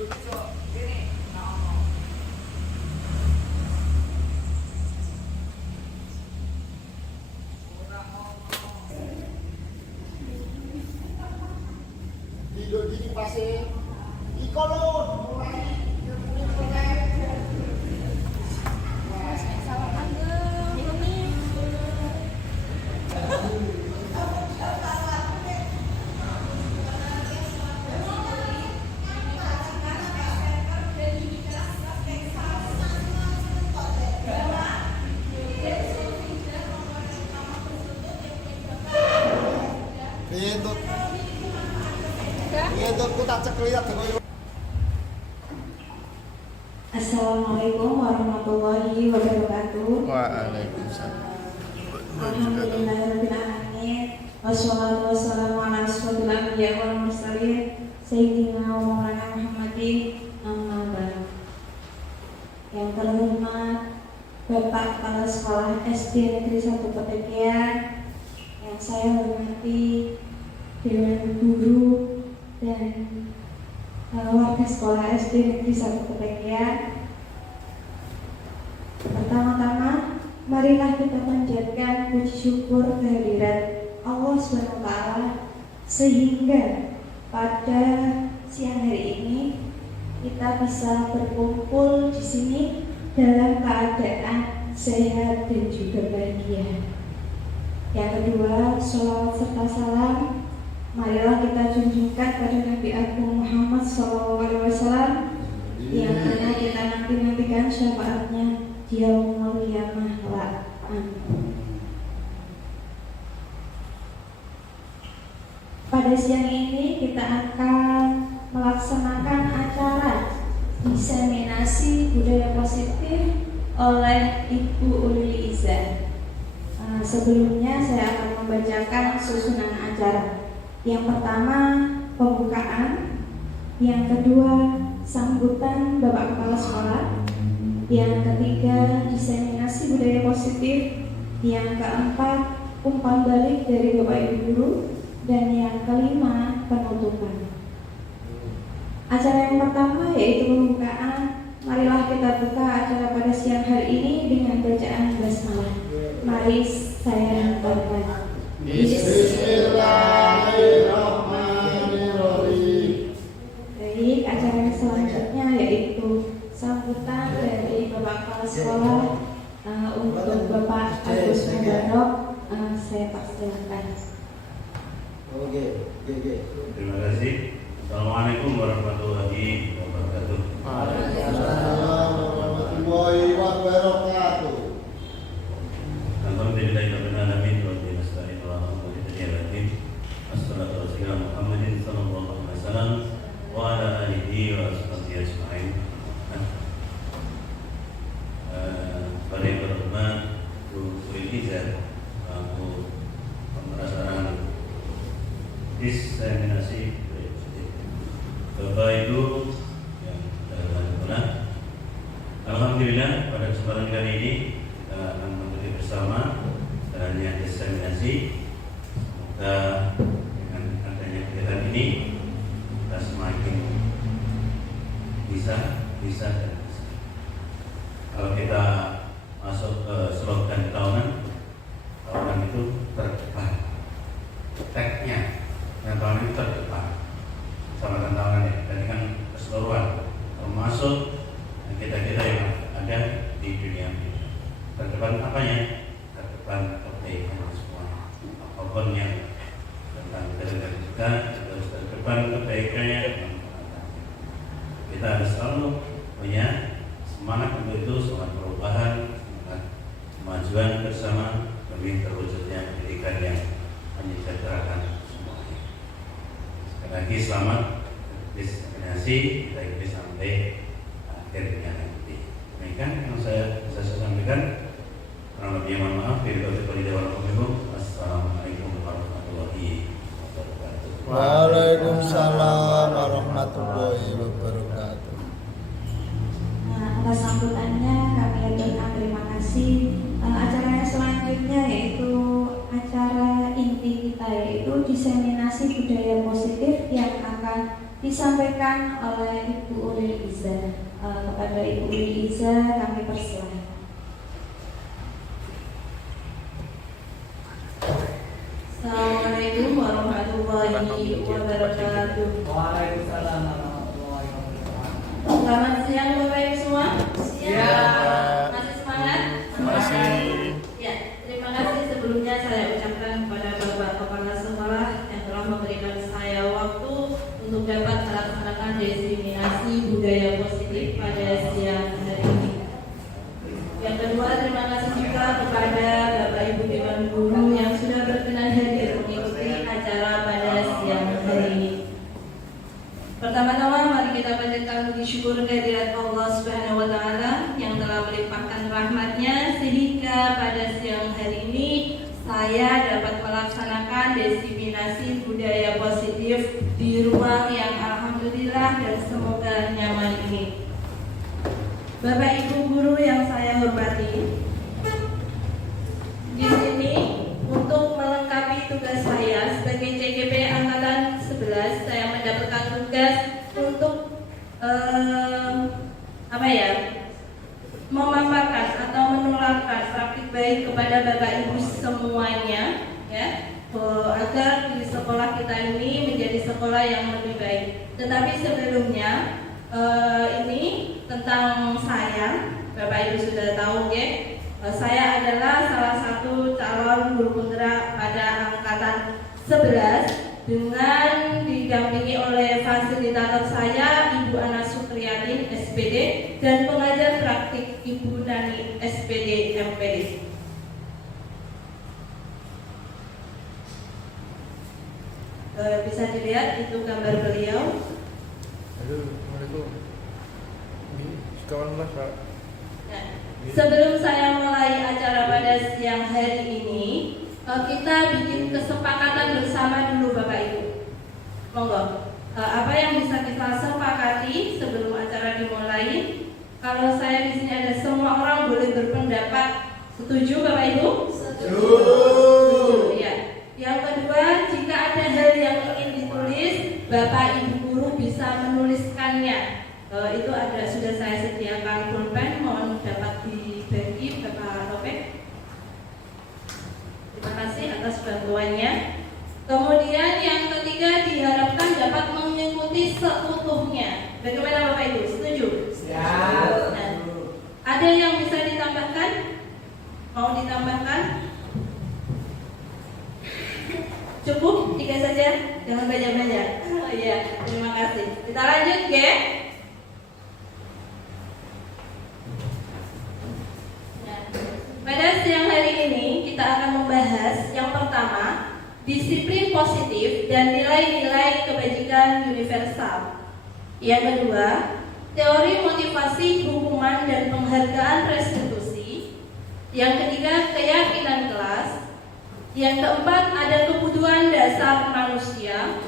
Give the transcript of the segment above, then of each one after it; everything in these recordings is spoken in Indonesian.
Di pasir ikolon mulai Ku tak cekliat dengan. Assalamualaikum warahmatullahi wabarakatuh. Waalaikumsalam. Alhamdulillahirabbil alamin. Wassalatu wassalamu ala asyrofil anbiya'i wal mursalin sayyidina wa maulana Muhammadin amma ba'd. Yang terhormat Bapak Kepala Sekolah SD Negeri 1 Petekian, yang saya hormati Dewan Guru dan warga sekolah SD Negeri 1 Petekian. Pertama-tama, marilah kita panjatkan puji syukur kehadirat Allah SWT sehingga pada siang hari ini kita bisa berkumpul di sini dalam keadaan sehat dan juga bahagia. Yang kedua, sholawat serta salam marilah kita junjungkan pada Nabi Agung Muhammad SAW yang mana kita nantikan syafaatnya di yaumul qiyamah kelak. Pada siang ini kita akan melaksanakan acara diseminasi budaya positif oleh Ibu Uli Iza. Sebelumnya saya akan membacakan susunan acara. Yang pertama, pembukaan. Yang kedua, sambutan Bapak Kepala Sekolah. Yang ketiga, diseminasi budaya positif. Yang keempat, umpan balik dari Bapak Ibu Guru. Dan yang kelima, penutupan. Acara yang pertama yaitu pembukaan. Marilah kita buka acara pada siang hari ini dengan bacaan basmalah. Mari saya bacakan. Bismillahirrahmanirrahim. Baik, acara yang selanjutnya yaitu sambutan dari Bapak Kepala Sekolah untuk Bapak Agus Mubarok. Saya persilakan. Oke. Terima kasih. Assalamualaikum warahmatullahi wabarakatuh. Waalaikumsalam warahmatullahi wabarakatuh. Alhamdulillahirabbil alamin wa bihi nasta'in wa Assalatu wassalamu ala Muhammadin sallallahu alaihi wasallam wa ala alihi wa sahbihi ajma'in. Para yang berhormat, Bu Iza, aku pemerasaran diseminasi Bapak Ibu yang terhormat. Alhamdulillah pada kesempatan kali ini kita akan mengikuti bersama adanya diseminasi. Semoga dengan adanya kegiatan ini kita semakin bisa. Kalau kita masuk ke slogan tahunan itu terdepan. Tagnya dan tahunan itu terdepan sama tahunan ya. Dan kan keseluruhan termasuk kita yang ada di dunia ini. Terdepan apanya? Terdepan kebaikan semua. Apapun yang tentang kita juga harus terdepan kebaikannya. Kita harus selalu punya semangat untuk itu, semangat perubahan, semangat kemajuan bersama demi terwujudnya pendidikan yang menyejahterakan semuanya. Sekali lagi selamat diseminasi, kita ikuti sampai akhirnya nanti. Demikian yang saya bisa sampaikan. Kurang lebih mohon maaf. Wassalamualaikum warahmatullahi wabarakatuh. Waalaikumsalam warahmatullahi wabarakatuh. Atas sambutannya kami aturkan terima kasih. Acara yang selanjutnya yaitu acara inti kita, yaitu diseminasi budaya positif yang akan disampaikan oleh Ibu Uli Iza. Kepada Ibu Uli Iza kami persilahkan. Assalamualaikum warahmatullahi wabarakatuh. Waalaikumsalam warahmatullahi wabarakatuh. Selamat siang Bapak Ibu semua. Siang. Masih semangat? Masih. Ya, terima kasih sebelumnya saya ucapkan kepada Bapak Kepala Sekolah yang telah memberikan saya waktu untuk dapat melaksanakan diseminasi budaya positif pada siang hari ini. Yang kedua, terima kasih juga kepada Bapak Ibu Dewan Guru yang sudah berkenan hadir mengikuti acara pada siang hari ini. Pertama-tama mari kita panjatkan puji syukur kehadirat Allah Subhanahu wa taala yang telah melimpahkan rahmat-Nya sehingga pada siang hari ini saya dapat melaksanakan diseminasi budaya positif di ruang yang alhamdulillah dan semoga nyaman ini. Bapak Ibu guru yang saya hormati, di sini untuk melengkapi tugas saya sebagai CGP Angkatan 11, saya mendapatkan tugas untuk memaparkan atau menularkan praktik baik kepada Bapak Ibu semuanya, ya, agar di sekolah kita ini menjadi sekolah yang lebih baik. Tetapi sebelumnya ini tentang saya, Bapak Ibu sudah tahu, ya. Saya adalah salah satu calon guru putra pada angkatan 11 dengan didampingi oleh fasilitator saya Ibu Ana Supriyatin SPD dan pengajar praktik Ibu Nani SPD MPD. Bisa dilihat itu gambar beliau. Assalamualaikum. Ini kawan Mas, Pak. Nah, sebelum saya mulai acara pada siang hari ini, kita bikin kesepakatan bersama dulu Bapak Ibu. Monggo. Apa yang bisa kita sepakati sebelum acara dimulai? Kalau saya di sini ada semua orang boleh berpendapat. Setuju Bapak Ibu? Setuju. Ya. Yang kedua, jika ada hal yang ingin ditulis, Bapak Ibu guru bisa menuliskannya. Itu ada sudah saya sediakan pulpen, mohon dapat dibagi Bapak Topik. Terima kasih atas bantuannya. Kemudian yang ketiga diharapkan dapat mengikuti seutuhnya. Bagaimana Bapak Ibu? Setuju? Siap. Nah, ada yang bisa ditambahkan? Mau ditambahkan? Cukup 3 saja, jangan banyak-banyak. Oh iya, terima kasih. Kita lanjut, ya. Pada siang hari ini kita akan membahas yang pertama, disiplin positif dan nilai-nilai kebajikan universal. Yang kedua, teori motivasi hukuman dan penghargaan restitusi. Yang ketiga, keyakinan kelas. Yang keempat, ada kebutuhan dasar manusia.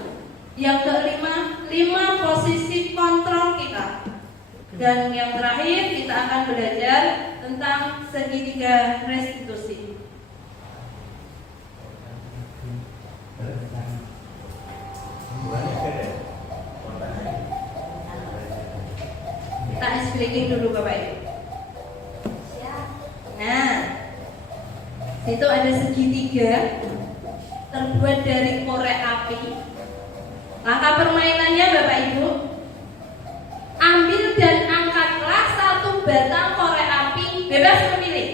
Yang kelima, 5 posisi kontrol kita. Dan yang terakhir, kita akan belajar tentang segitiga restitusi. Kita ice breaking dulu Bapak Ibu. Nah, situ ada segitiga terbuat dari korek api. Langkah permainannya Bapak Ibu, ambil dan angkatlah satu batang korek api, bebas memilih.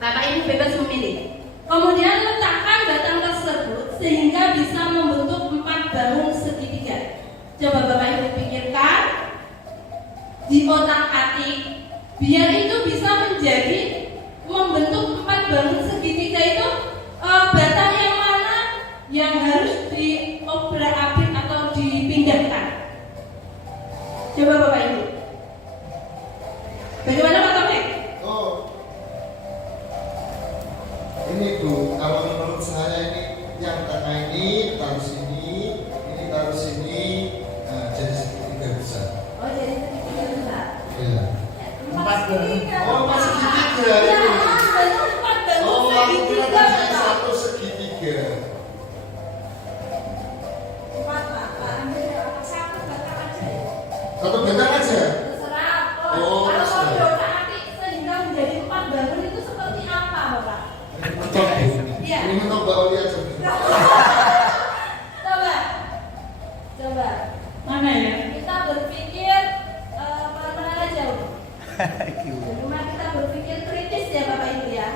Bapak Ibu bebas memilih. Kemudian letakkan batang tersebut sehingga bisa membentuk 4 bangun segitiga. Coba Bapak Ibu pikirkan, di otak-atik, biar itu bisa menjadi membentuk 4 bangun segitiga itu, batang yang mana yang harus diobrak-abrik atau dipindahkan? Coba Bapak Ibu. Bagaimana Pak Taufik? Oh, ini Bu, kalau menurut saya ini yang tengah ini taruh sini, ini taruh sini, nah, jadi segitiga besar. Oh, jadi segitiga besar. Iya. 4 bangun. Oh, masih segitiga Ya, ini. betul 4 bangun Oh, aku kira segitiga. tadi satu segitiga. 4 Pak, ambil satu Iya. Ini mau Mbak Oli aja. Coba. Mana ya? Kita berpikir mana aja. Cuma kita berpikir kritis ya Bapak Ibu ya.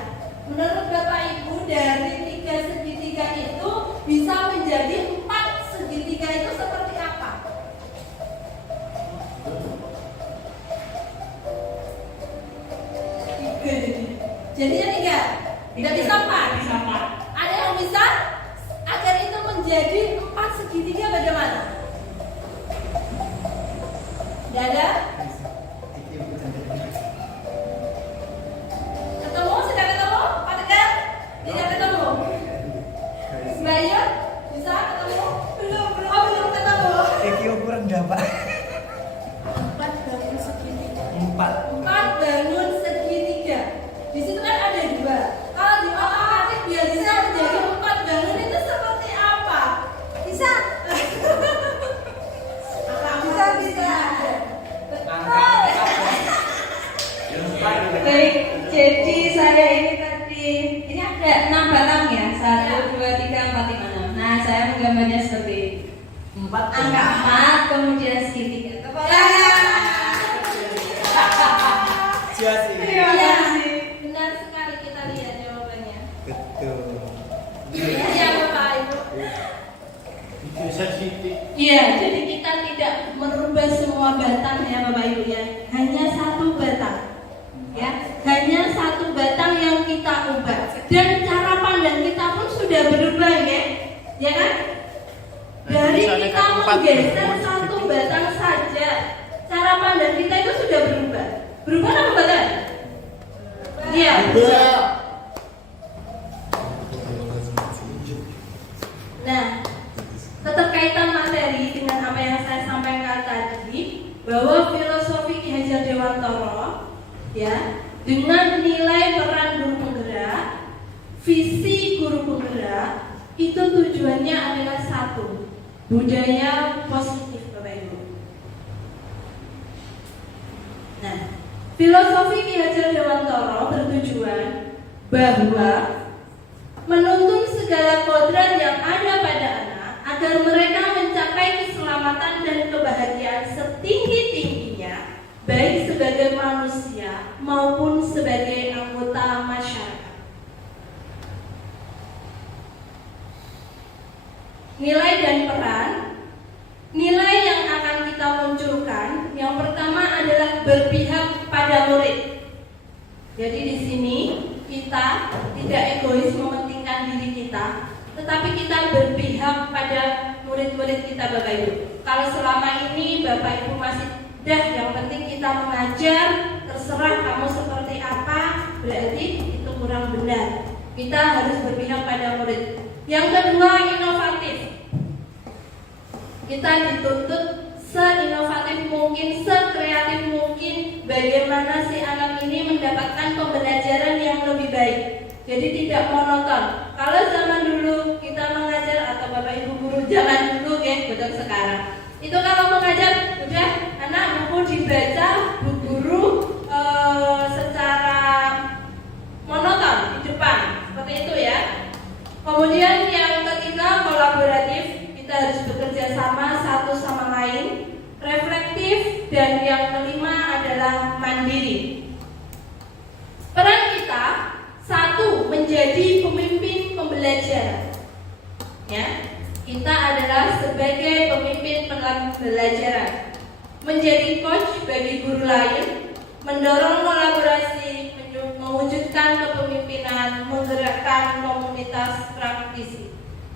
Menurut Bapak Ibu dari 3 segitiga itu bisa menjadi 4 segitiga itu seperti apa? Jadinya 3. Tidak bisa 4. Bisa 4. Ada yang bisa agar itu menjadi 4 segitiga bagaimana? Tidak ada? Ketemu? Sudah ketemu? Pak Tegar? Tidak ketemu? Mbak Yun? Bisa ketemu? Belum. Oh, belum ketemu. Iki ukuran berapa? 4 bangun segitiga. 4. 4 bangun segitiga. Di situ kan ada 2. Kalau di otak biar bisa menjadi 4 bangun itu seperti apa? Bisa? Bisa. Baik, jadi saya ini tadi ini ada 6 batang ya, 1, 2, 3, 4, 5, 6. Nah, saya menggambarnya seperti ini. 4. Angka 4 kemudian segitiga. Jasi. Iya, benar sekali, kita lihat jawabannya. Betul. Iya, Bapak Ibu. Itu sensitif. Iya, jadi kita tidak merubah semua batang ya Bapak Ibu ya. Hanya 1 batang. Ya, hanya 1 batang yang kita ubah. Dan cara pandang kita pun sudah berubah ya. Ya kan? Dari kita menggeser 1 batang saja, cara pandang kita itu sudah berubah. Berubah apa enggak? Iya. Nah, keterkaitan materi dengan apa yang saya sampaikan tadi, bahwa filosofi Ki Hajar Dewantara ya, dengan nilai peran guru penggerak, visi guru penggerak, itu tujuannya adalah 1, budaya positif Bapak Ibu. Nah, filosofi Ki Hajar Dewantara bertujuan bahwa menuntun segala kodrat yang ada pada anak agar mereka mencapai keselamatan dan kebahagiaan setinggi-tingginya, baik sebagai manusia maupun sebagai anggota masyarakat. Nilai dan peran. Nilai yang akan kita munculkan, yang pertama adalah berpihak pada murid. Jadi di sini kita tidak egois mementingkan diri kita, tetapi kita berpihak pada murid-murid kita Bapak Ibu. Kalau selama ini Bapak Ibu masih yang penting kita mengajar, terserah kamu seperti apa, berarti itu kurang benar. Kita harus berpihak pada murid. Yang kedua, inovatif. Kita dituntut se-inovatif mungkin, se-kreatif mungkin, bagaimana si anak ini mendapatkan pembelajaran yang lebih baik. Jadi tidak monoton. Kalau zaman dulu kita mengajar atau Bapak Ibu guru zaman dulu ya, betul sekarang. Itu kalau mengajar udah anak buku dibaca, bu guru secara monoton di depan, seperti itu ya. Kemudian yang ketiga, kolaboratif. Kita harus bekerja sama satu sama lain, reflektif, dan yang kelima adalah mandiri. Peran kita, 1, menjadi pemimpin pembelajaran. Ya, kita adalah sebagai pemimpin pembelajaran, menjadi coach bagi guru lain, mendorong kolaborasi, mewujudkan kepemimpinan, menggerakkan komunitas praktisi.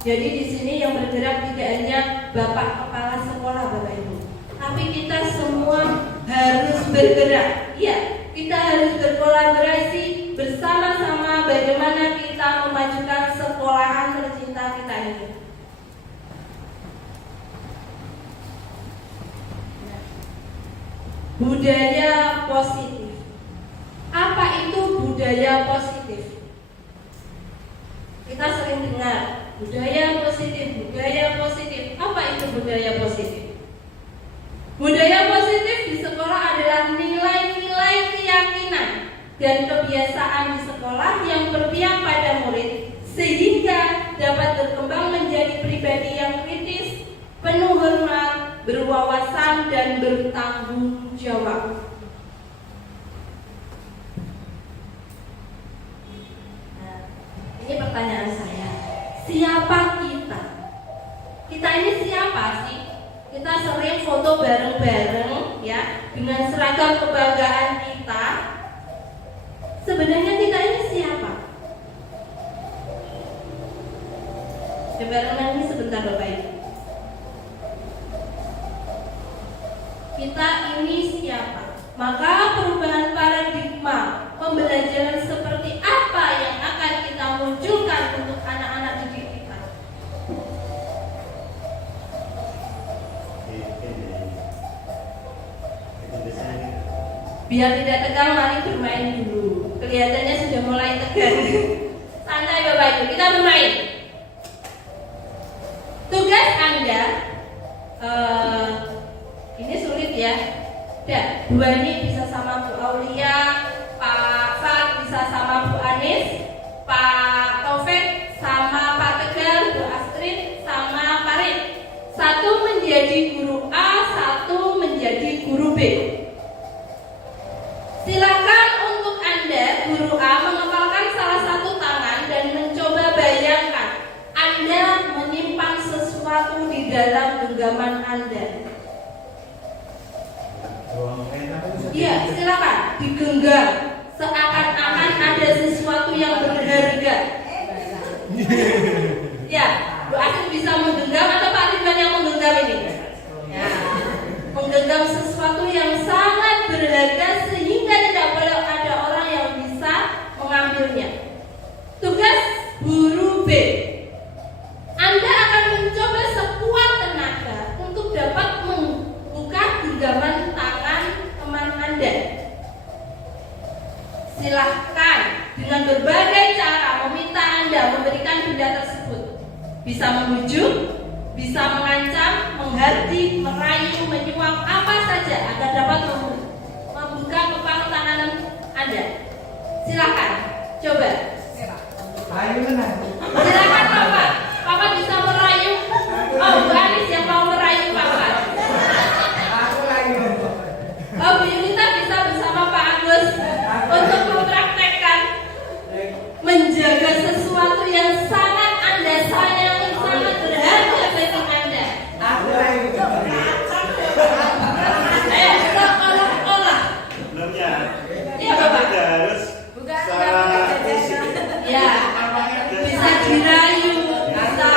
Jadi di sini yang bergerak tidak hanya Bapak Kepala Sekolah Bapak Ibu, tapi kita semua harus bergerak. Iya, kita harus berkolaborasi bersama-sama bagaimana kita memajukan sekolahan tercinta kita ini. Budaya positif. Apa itu budaya positif? Kita sering dengar budaya positif, budaya positif. Apa itu budaya positif? Budaya positif di sekolah adalah nilai-nilai keyakinan dan kebiasaan di sekolah yang berpihak pada murid sehingga dapat berkembang menjadi pribadi yang kritis, penuh hormat, berwawasan, dan bertanggung jawab. Nah, ini pertanyaan saya. Siapa kita? Kita ini siapa sih? Kita sering foto bareng-bareng ya, dengan seragam kebanggaan kita. Sebenarnya kita ini siapa? Coba renangi sebentar Bapak Ibu. Kita ini siapa? Maka perubahan paradigma pembelajaran seperti apa yang akan kita munculkan untuk anak-anak didik kita? Biar tidak tegang, mari bermain dulu. Kelihatannya sudah mulai tegang. Santai Bapak Ibu, kita bermain. Tugas Anda ini sulit ya. Dua ini bisa sama Bu Aulia, Pak Fat bisa sama Bu Anis, Pak Taufik sama Pak Tegar, Bu Astrid sama Pak Rid. Satu menjadi guru A, satu menjadi guru B. Silakan untuk Anda, guru A, mengepalkan salah satu tangan dan mencoba bayangkan Anda menyimpan sesuatu di dalam genggaman Anda. Iya, silakan digenggam seakan-akan ada sesuatu yang berharga. Ya, Bu Asin bisa menggenggam atau Pak Ridwan yang menggenggam ini? Ya, menggenggam sesuatu yang sangat berharga sehingga tidak boleh ada orang yang bisa mengambilnya. Tugas guru B, Anda akan mencoba sekuat tenaga untuk dapat membuka genggaman tangan teman Anda. Silahkan dengan berbagai cara meminta Anda memberikan benda tersebut. Bisa membujuk, bisa mengancam, menghardik, merayu, menyuap, apa saja agar dapat membuka kepala tangan Anda. Silahkan, coba. Ayo menang. Silakan Papa. Papa bisa merayu. Oh, Bu Anis yang mau merayu Papa. Aku lagi. Oh, Bu Yunita bisa bersama Pak Agus untuk mempraktekkan menjaga sesuatu yang sangat Anda sayangi, sangat berharga bagi Anda. Aku lagi. Ayo kita olah-olah. Sebelumnya Iya Bapak. kita harus secara fisik. Ya, bisa dirayu, bisa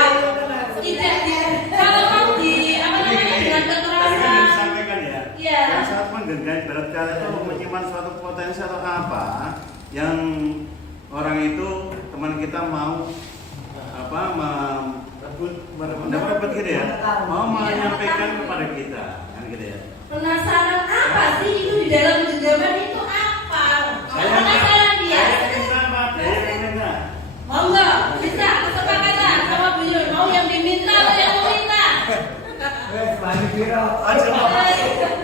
tidak di, kalau mau di apa namanya dengan Tadi kan kekerasan. disampaikan ya. Iya. Yang saat menggenggam berat kali itu menyimpan suatu potensi atau apa yang orang itu teman kita mau apa mendapat gitu ya, mau menyampaikan kepada kita kan gitu ya. Penasaran apa sih itu di dalam genggaman itu apa? Penasaran dia. Mau nggak? Bisa kesepakatan sama Bu Yun. Mau yang diminta atau yang meminta? Bani Biro.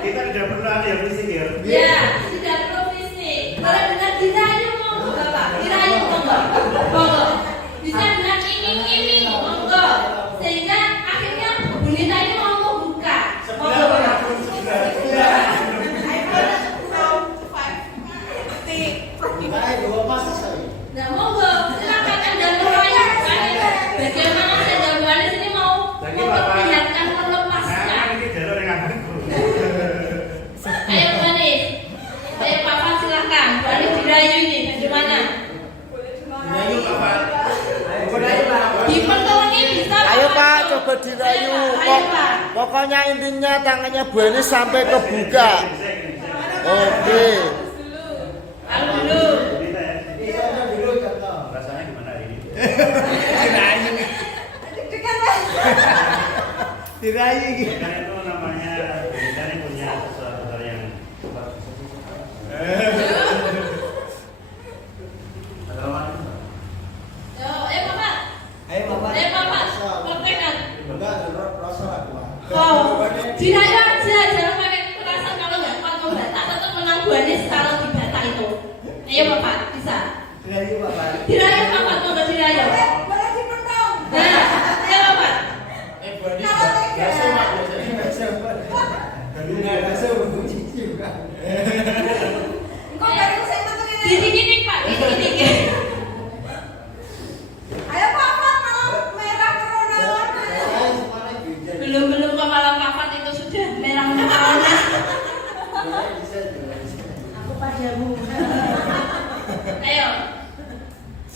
Kita tidak perlu ada yang fisik ya. Ya, tidak perlu fisik. Kalau dengan dirayu mau nggak Pak? Dirayu mau nggak? Monggo. Bisa dengan iming-iming monggo. Sehingga akhirnya Bu Nita ini mau membuka. Monggo. Nah, monggo. Silakan Anda merayu. Bagaimana saja Bu Anis ini mau memperlihatkan melepasnya. Nah, ini jalur yang akan. Ayo Bu Anis. Ayo Papa silahkan. Bu Anis dirayu ini bagaimana? Ayo Bapak. Dipentungi bisa Ayo Pak, Pak. coba dirayu. Ayo Pak. Pokoknya intinya tangannya Bu Anis sampai kebuka. Oke. Taruh dulu. Rasanya gimana ini? Dirayu gitu. Karena itu namanya kita ini punya sesuatu hal yang Yo, Papa. Ayo Bapak. Ayo Papa. Praktekkan. Enggak ada rasa aku. Oh, dirayu aja, jangan pakai kekerasan. Kalau nggak kuat coba tak tetap menang Bu Anis kalau di bata itu. Ayo Bapak, bisa. Dirayu Bapak. Dirayu Papa, coba dirayu.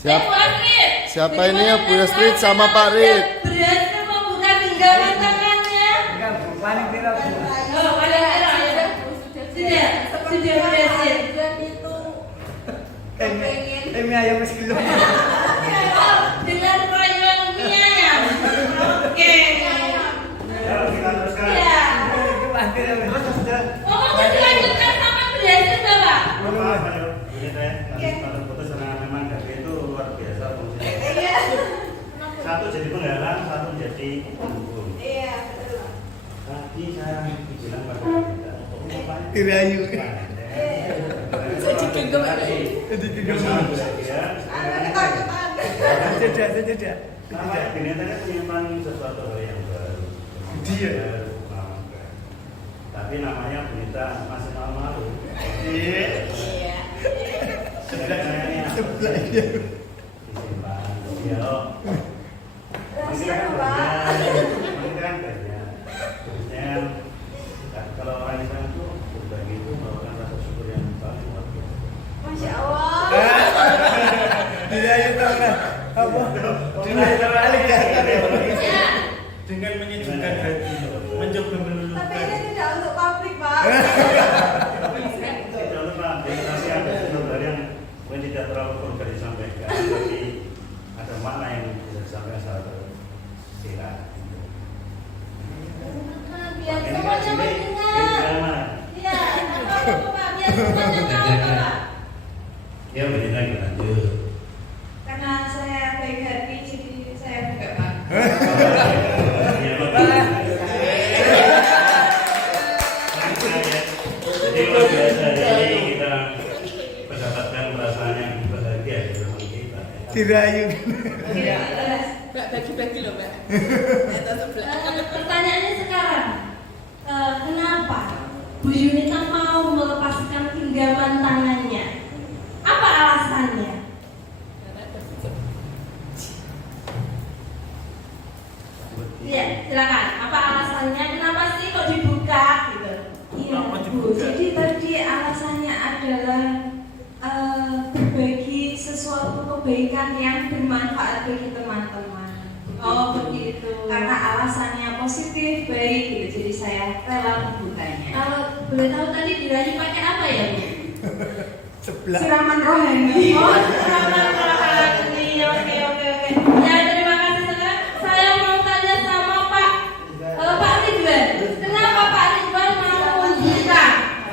Siap. Bu Astrid. Siapa ini ya, Bu Bagaimana Astrid dengan sama Pak Anda Rid? Berhasil membuka genggaman tangannya. Enggak, Bu. Paling pira, Bu. Oh, paling kira ya. Sudah berhasil. Mie ayam sekilo. Oh, dengan rayuan mie ayam. Oke. Ya, kita teruskan. Ya. Terus sudah. Pokoknya dilanjutkan sampai berhasil, Bapak. Maaf, ayo. Ini saya harus pada putus karena memang Gavi itu luar biasa fungsinya. Satu jadi penggalang, satu jadi pendukung. Tadi saya bilang pada kita, Dirayu. Jadi genggam lagi. Jadi genggam. Tidak. Namanya binatangnya menyimpan sesuatu hal yang baru. Dia. Tapi namanya binatang masih malu-malu. Iya. Sebelah dia. Disimpan. Ya, Mungkin banyak. Terusnya, kalau orang Islam itu berbagi itu merupakan rasa syukur yang paling luar biasa. Masya Allah. Dirayu tahu kan? Apa? Dirayu balik ya. Dengan menyejukkan hati, mencoba meluluhkan. Tapi ini tidak untuk publik, Pak. Tidak lupa, generasi ada sebenarnya yang mungkin tidak terlalu vulgar disampaikan, tapi ada makna yang bisa disampaikan secara tersirat. Biar semuanya mendengar. Iya, Bapak, biar semuanya tahu, Bapak. Ya, benar lanjut. Karena saya baik hati, jadi saya buka, Pak. Ya, Bapak. Jadi luar biasa, jadi kita mendapatkan perasaan yang bahagia di rumah kita. Dirayu. Bagi-bagi loh, Mbak. Pertanyaannya sekarang, kenapa Bu Yunita mau melepaskan genggaman tangannya? Apa alasannya? Iya, silakan. Apa alasannya? Kenapa sih kok dibuka gitu? Iya, Bu. Jadi tadi alasannya adalah berbagi sesuatu kebaikan yang bermanfaat bagi teman-teman. Oh begitu. Karena alasannya positif, baik gitu. Jadi saya rela membukanya. Kalau boleh tahu tadi dirayu pakai apa ya Bu? Sebelah. Siraman rohani. Oh, siraman rohani. Oke. Ya terima kasih sekali. Saya mau tanya sama Pak Ridwan. Kenapa Pak Ridwan mau membuka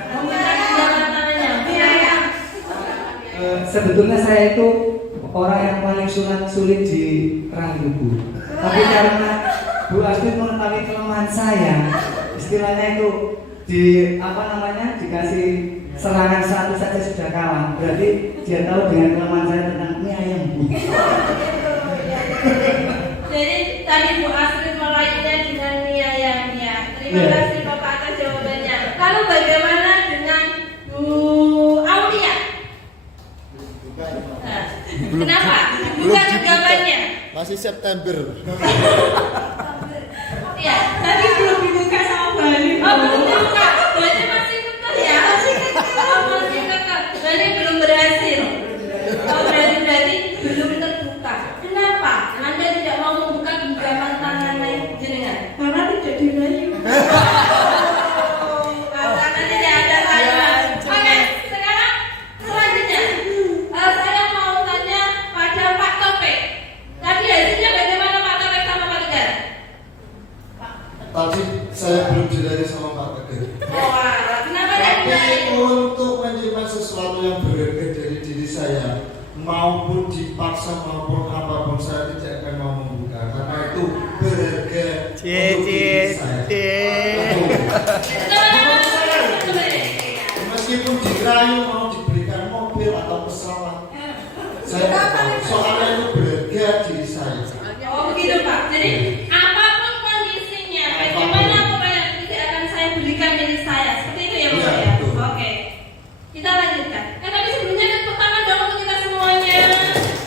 genggaman tangannya? Iya. Sebetulnya saya itu orang yang paling sulit dirangkul, Bu. Tapi karena Bu Astrid mengetahui kelemahan saya, istilahnya itu dikasih serangan satu saja sudah kalah. Berarti dia tahu dengan kelemahan saya tentang mie ayam, Bu. Jadi tadi Bu Astrid merayunya dengan mie ayam ya. Terima Iya. kasih Bapak atas jawabannya. Lalu bagaimana dengan Bu Aulia? Nah, kenapa? Bukan genggamannya. Masih September. Iya, tadi belum dibuka sama Bali. Oh, belum dibuka. Berarti masih kekeh ya? Masih kekeh. Oh, masih kekeh. Berarti belum berhasil. Oh, berarti belum terbuka. Kenapa? Anda tidak mau membuka genggaman tangannya jenengan? Karena tidak dirayu. Karena tidak ada rayuan. Oke, sekarang selanjutnya saya mau tanya pada Pak Topik. Tadi hasilnya bagaimana Pak Topik sama Pak Tegar? Tadi saya belum dirayu sama Pak Tegar. Wah, kenapa tidak Tapi dirayu? untuk menyimpan sesuatu yang berharga dari diri saya, maupun dipaksa maupun apapun, saya tidak akan mau membuka karena itu berharga untuk diri saya. Meskipun dirayu mau diberikan mobil atau pesawat, saya soalnya itu berharga diri saya. Oh begitu Pak. Jadi apapun kondisinya, bagaimana pokoknya tidak akan saya berikan milik saya. Seperti itu ya Pak Iya, ya. betul. Oke. Kita lanjutkan. Tapi sebelumnya tepuk tangan dong untuk kita semuanya.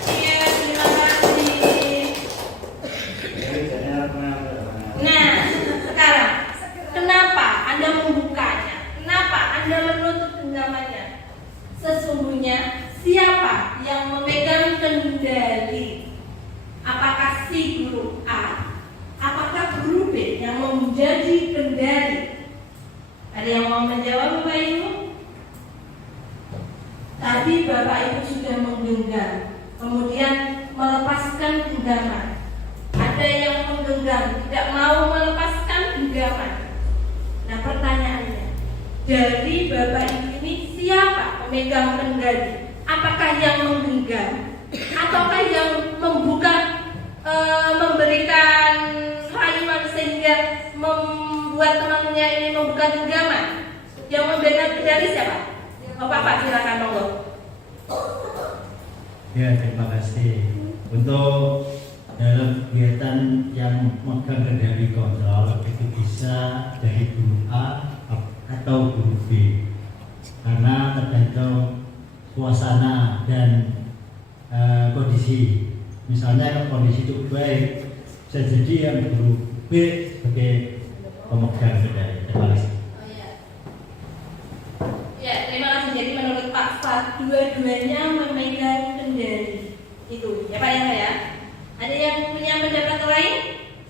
Iya, terima kasih. kendali. Ada yang mau menjawab Bapak Ibu? Tadi Bapak Ibu sudah menggenggam, kemudian melepaskan genggaman. Ada yang menggenggam, tidak mau melepaskan genggaman. Nah, pertanyaannya, dari Bapak Ibu ini siapa pemegang kendali? Apakah yang menggenggam ataukah yang memberikan rayuan sehingga membuat temannya ini membuka genggaman? Yang memegang kendali siapa? Bapak, silakan monggo. Ya, terima kasih. Untuk dalam kegiatan yang memegang kendali kontrol itu bisa dari guru A atau guru B, karena tergantung suasana dan kondisi. Misalnya kondisi itu baik, bisa jadi yang guru B sebagai pemegang kendali. Terima kasih. Ya, terima kasih. Jadi menurut Pak Fat, dua-duanya memegang kendali. Itu ya Pak ya. Ada yang punya pendapat lain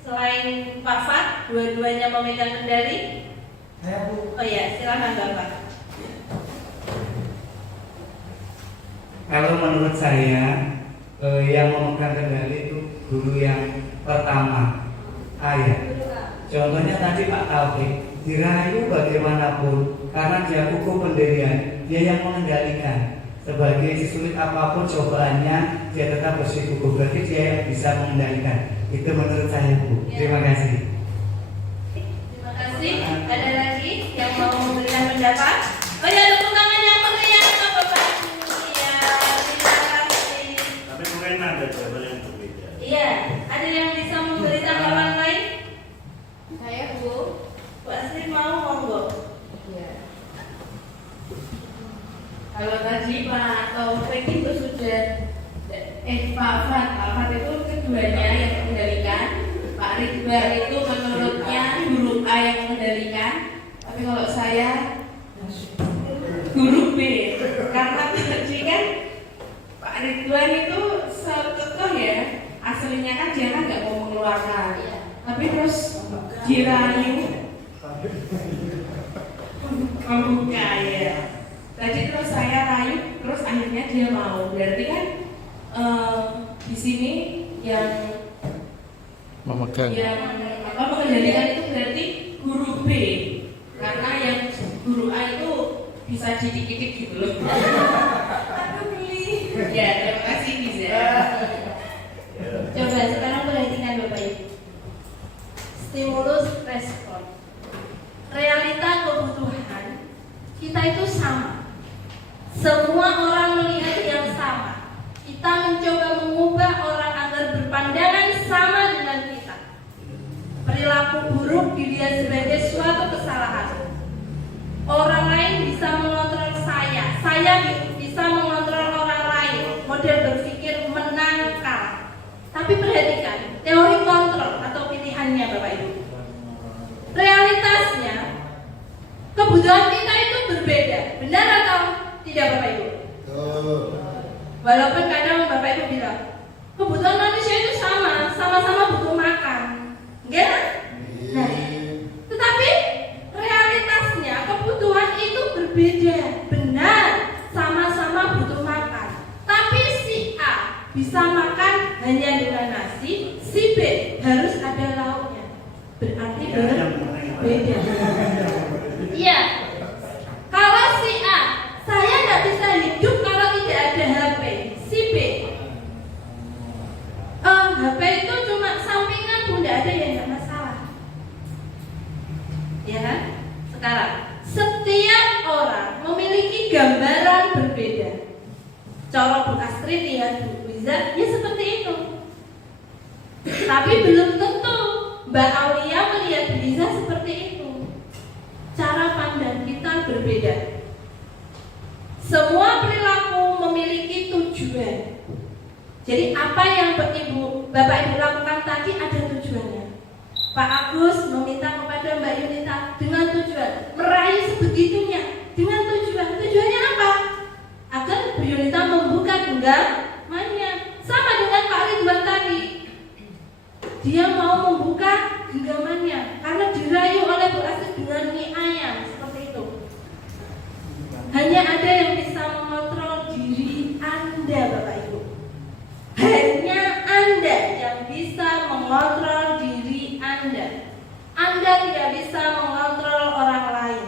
selain Pak Fat, dua-duanya memegang kendali? Saya Bu. Oh ya, silakan Bapak. Kalau menurut saya yang memegang kendali itu guru yang pertama, ayah. Contohnya tadi Pak Taufik, dirayu bagaimanapun karena dia kukuh pendirian, dia yang mengendalikan. Sebagai sesulit apapun cobaannya, dia tetap bersikukuh. Berarti dia yang bisa mengendalikan. Itu menurut saya Bu. Terima kasih. Terima kasih. Ada lagi yang mau memberikan pendapat? Oh ya, tepuk tangan yang meriah untuk Bapak Ibu. Ya, terima kasih. Tapi mungkin ada jawaban yang berbeda. Iya, ada yang bisa memberi tanggapan lain? Saya Bu. Pak Sri mau monggo. Ya. Kalau tadi Pak Taufik itu sudah Pak Fat itu keduanya yang mengendalikan. Pak Ridwan itu menurutnya guru A yang mengendalikan. Tapi kalau saya guru B, karena tadi kan Pak Ridwan itu sekekoh ya, aslinya kan dia kan nggak mau mengeluarkan, tapi terus dirayu membuka ya. Tadi terus saya rayu, terus akhirnya dia mau. Berarti kan di sini yang mengendalikan itu berarti guru B, karena yang guru A itu bisa didik-didik gitu loh. Aduh geli. Ya, terima kasih Giza. Coba sekarang perhatikan Bapak Ibu. Stimulus respon. Realita kebutuhan kita itu sama. Semua orang melihat yang sama. Kita mencoba mengubah orang agar berpandangan sama dengan kita. Perilaku buruk dilihat sebagai suatu kesalahan. Orang lain bisa mengontrol saya bisa mengontrol orang lain. Model berpikir menangkal. Tapi perhatikan teori kontrol atau pilihannya Bapak Ibu. Realitasnya kebutuhan kita itu berbeda. Benar atau tidak Bapak Ibu? Walaupun kadang Bapak Ibu bilang kebutuhan manusia itu sama-sama butuh makan. Enggak? Nah, tetapi realitasnya kebutuhan itu berbeda. Benar, sama-sama butuh makan. Tapi si A bisa makan hanya dengan nasi, si B harus ada lauknya. Berarti berbeda. Iya. Kalau si A, saya nggak bisa hidup kalau tidak ada HP. Si B, HP itu cuma sampingan, pun tidak ada yang nggak masalah. Ya kan? Sekarang, setiap orang memiliki gambaran berbeda. Cara Bu Astrid lihat Bu Wiza, ya seperti itu. Tapi belum tentu Mbak Aulia melihat Bu Wiza seperti itu. Cara pandang kita berbeda. Semua perilaku memiliki tujuan. Jadi apa yang Bapak Ibu lakukan tadi ada tujuannya. Pak Agus meminta kepada Mbak Yunita dengan tujuan meraih sebegitunya, dengan tujuannya apa? Agar Bu Yunita membuka genggamannya. Sama dengan Pak Ridwan tadi, dia mau membuka genggamannya karena dirayu oleh Bu Astrid hanya ada yang bisa mengontrol diri Anda, Bapak Ibu. Hanya Anda yang bisa mengontrol diri Anda. Anda tidak bisa mengontrol orang lain.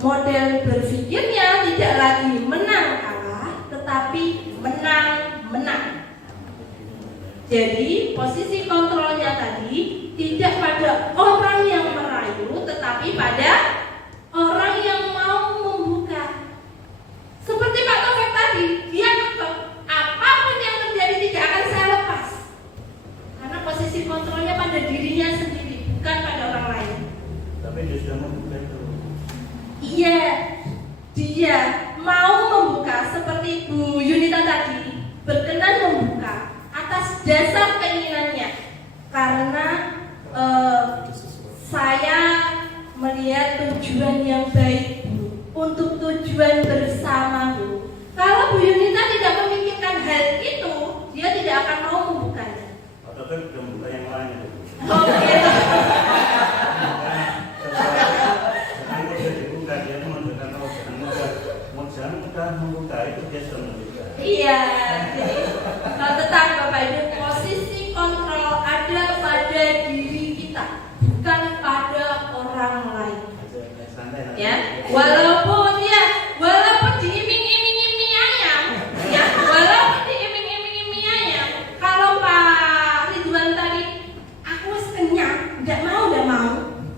Model berpikirnya tidak lagi menang kalah, tetapi menang menang. Jadi posisi kontrolnya tadi tidak pada orang yang merayu, tetapi pada orang yang mau membuka. Seperti Pak Taufik tadi, dia kekeh, apapun yang terjadi tidak akan saya lepas. Karena posisi kontrolnya pada dirinya sendiri, bukan pada orang lain. Tapi dia sudah membuka itu. Iya, dia mau membuka seperti Bu Yunita tadi, berkenan membuka atas dasar keinginannya. Karena saya melihat tujuan yang baik, Bu, untuk tujuan bersama, Bu. Kalau Bu Yunita tidak memikirkan hal itu, dia tidak akan mau membukanya. Atau kan sudah membuka yang lain itu. Oh, gitu. Kalau sudah dibuka dia menunjukkan jangan mudah membuka itu dia sudah membuka. Iya, jadi tetap Bapak Ibu, posisi kontrol ada pada diri kita, bukan pada orang lain. Ya, walaupun diiming-imingi ayam, ya, walaupun diiming-imingi ayam. Kalau Pak Ridwan tadi, aku kenyang, tidak mau,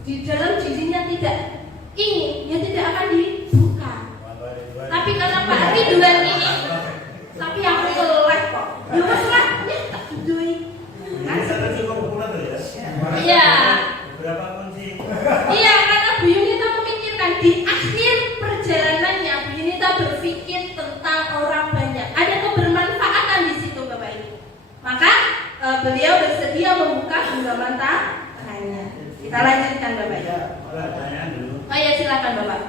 di dalam dirinya tidak ingin, ya tidak akan dibuka. Tapi karena Pak Ridwan ini, tapi aku selek kok. Ya wes lah, ya tak dudui. Saya cukup pulang ya. Iya. Berapa kunci? Iya, karena Bu Yunita memikirkan di akhir perjalanannya, Bu Yunita berpikir tentang orang banyak. Ada kebermanfaatan di situ, Bapak Ibu. Maka beliau bersedia membuka genggaman tangannya. Kita lanjutkan, Bapak Ibu. Pertanyaan dulu. Oh ya, silakan Bapak.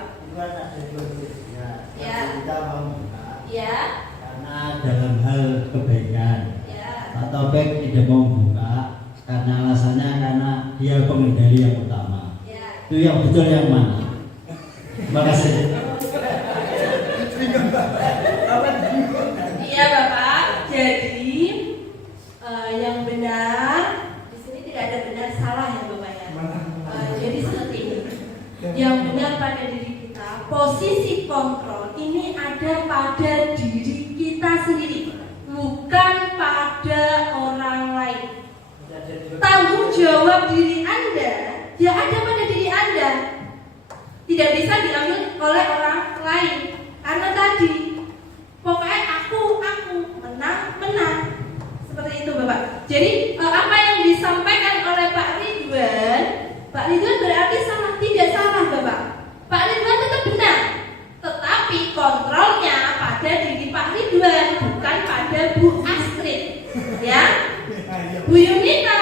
Ya. Kita membuka Ya. karena dalam hal kebaikan. Ya. Pak Taufik tidak mau membuka karena alasannya karena dia pengendali yang utama. Ya. Itu yang betul yang mana? Terima kasih. Iya Bapak. Jadi yang benar di sini tidak ada benar salah ya Bapak ya. Jadi seperti ini. Yang benar pada diri kita, posisi kontrol ini ada pada diri kita sendiri, bukan pada orang lain. Tanggung jawab diri Anda ya ada pada diri Anda, tidak bisa diambil oleh orang lain. Karena tadi pokoknya aku menang seperti itu Bapak. Jadi apa yang disampaikan oleh Pak Ridwan berarti salah, tidak salah Bapak. Pak Ridwan tetap benar, tetapi kontrolnya pada diri Pak Ridwan, bukan pada Bu Astrid, ya. Bu Yunita,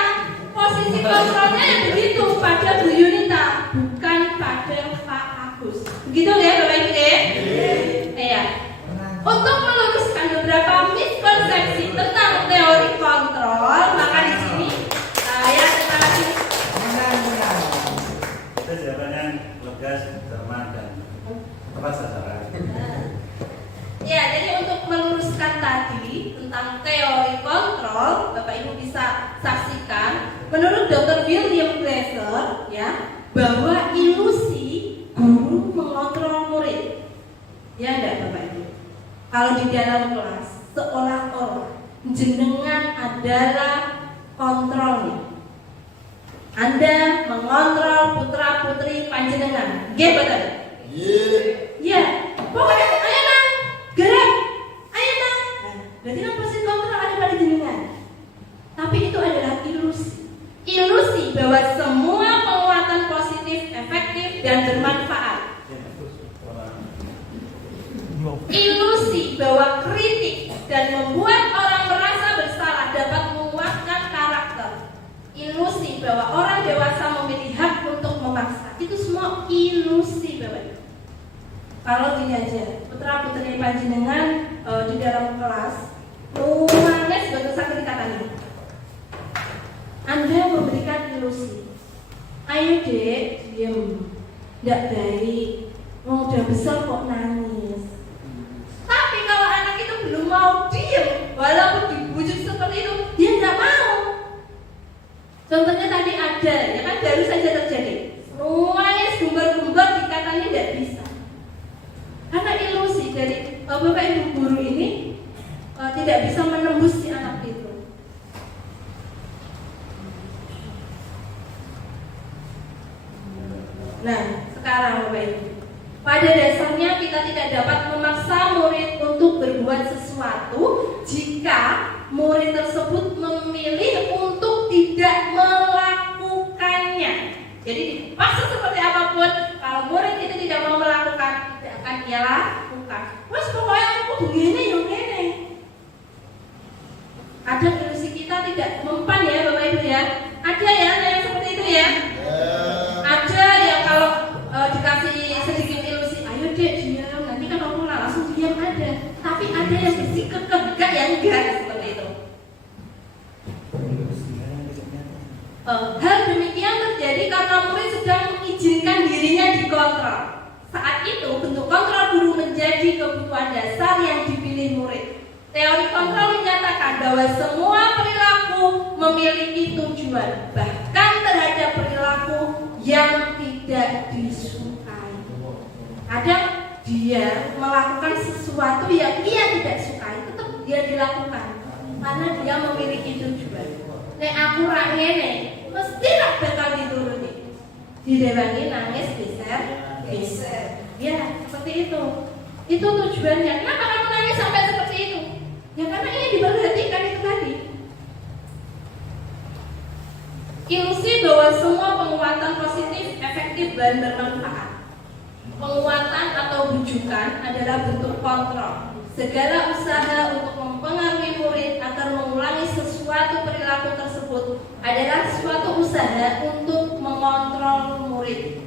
posisi kontrolnya yang begitu pada Bu Yunita, bukan pada Pak Agus. Begitu ya Bapak Ibu ya? Iya. Untuk meluruskan beberapa miskonsepsi tentang teori kontrol, maka di sini saya kasih Itu jawabannya legas, cermat dan tepat sasaran. Ya, jadi untuk meluruskan tadi tentang teori kontrol, Bapak Ibu bisa saksikan menurut Dr. William Glasser ya, bahwa ilusi guru mengontrol murid. Ya enggak Bapak Ibu? Kalau di dalam kelas seolah-olah jenengan adalah kontrolnya. Anda mengontrol putra-putri panjenengan. Nggih betul? Iya. Pokoknya ayo nang, gerak. Ayo nang. Nah, berarti kan posisi kontrol ada pada jenengan. Tapi itu adalah ilusi. Ilusi bahwa semua penguatan positif, efektif dan bermanfaat. Ilusi bahwa kritik dan membuat orang merasa bersalah dapat menguatkan karakter. Ilusi bahwa orang dewasa memiliki hak untuk memaksa. Itu semua ilusi Bapak. Kalau gini aja, putra putri panjenengan di dalam kelas nulis bahasa ketika tadi, Anda memberikan ilusi. Ayo dek, diam, tidak baik. Udah besar kok nangis. Tapi kalau anak itu belum mau diem, walaupun dibujuk seperti itu, dia nggak mau. Contohnya tadi ada, ya kan baru saja terjadi. Semuanya gumbar-gumbar dikatanya tidak bisa. Karena ilusi dari Bapak Ibu guru ini tidak bisa menembus si anak itu. Nah, sekarang Bapak Ibu, pada dasarnya kita tidak dapat memaksa murid untuk berbuat sesuatu jika murid tersebut memilih untuk tidak melakukannya. Jadi dipaksa seperti apapun, kalau murid itu tidak mau melakukan, tidak akan dia lakukan. Terus pokoknya aku begini yang ini. Kadang ilusi kita tidak mempan ya Bapak Ibu ya. Ada ya yang seperti itu ya. Ada yang kalau dikasih sedikit ilusi, ayo dek diam, nanti kan aku langsung diam ada. Tapi ada yang bersikap yang enggak seperti itu. Hal demikian terjadi karena murid sedang mengizinkan dirinya dikontrol. Saat itu bentuk kontrol guru menjadi kebutuhan dasar yang dipilih murid. Teori kontrol menyatakan bahwa semua perilaku memiliki tujuan, bahkan terhadap perilaku yang tidak disukai. Kadang dia melakukan sesuatu yang ia tidak sukai, tetap dia dilakukan karena dia memiliki tujuan. Nek aku rak ngene, mesti rak bakal dituruti. Direwangi nangis geser. Ya, seperti itu. Itu tujuannya. Kenapa kamu nangis sampai seperti itu? Ya karena ingin diperhatikan itu tadi. Ilusi bahwa semua penguatan positif, efektif dan bermanfaat. Penguatan atau bujukan adalah bentuk kontrol. Segala usaha untuk mempengaruhi murid agar mengulangi sesuatu perilaku tersebut adalah suatu usaha untuk mengontrol murid.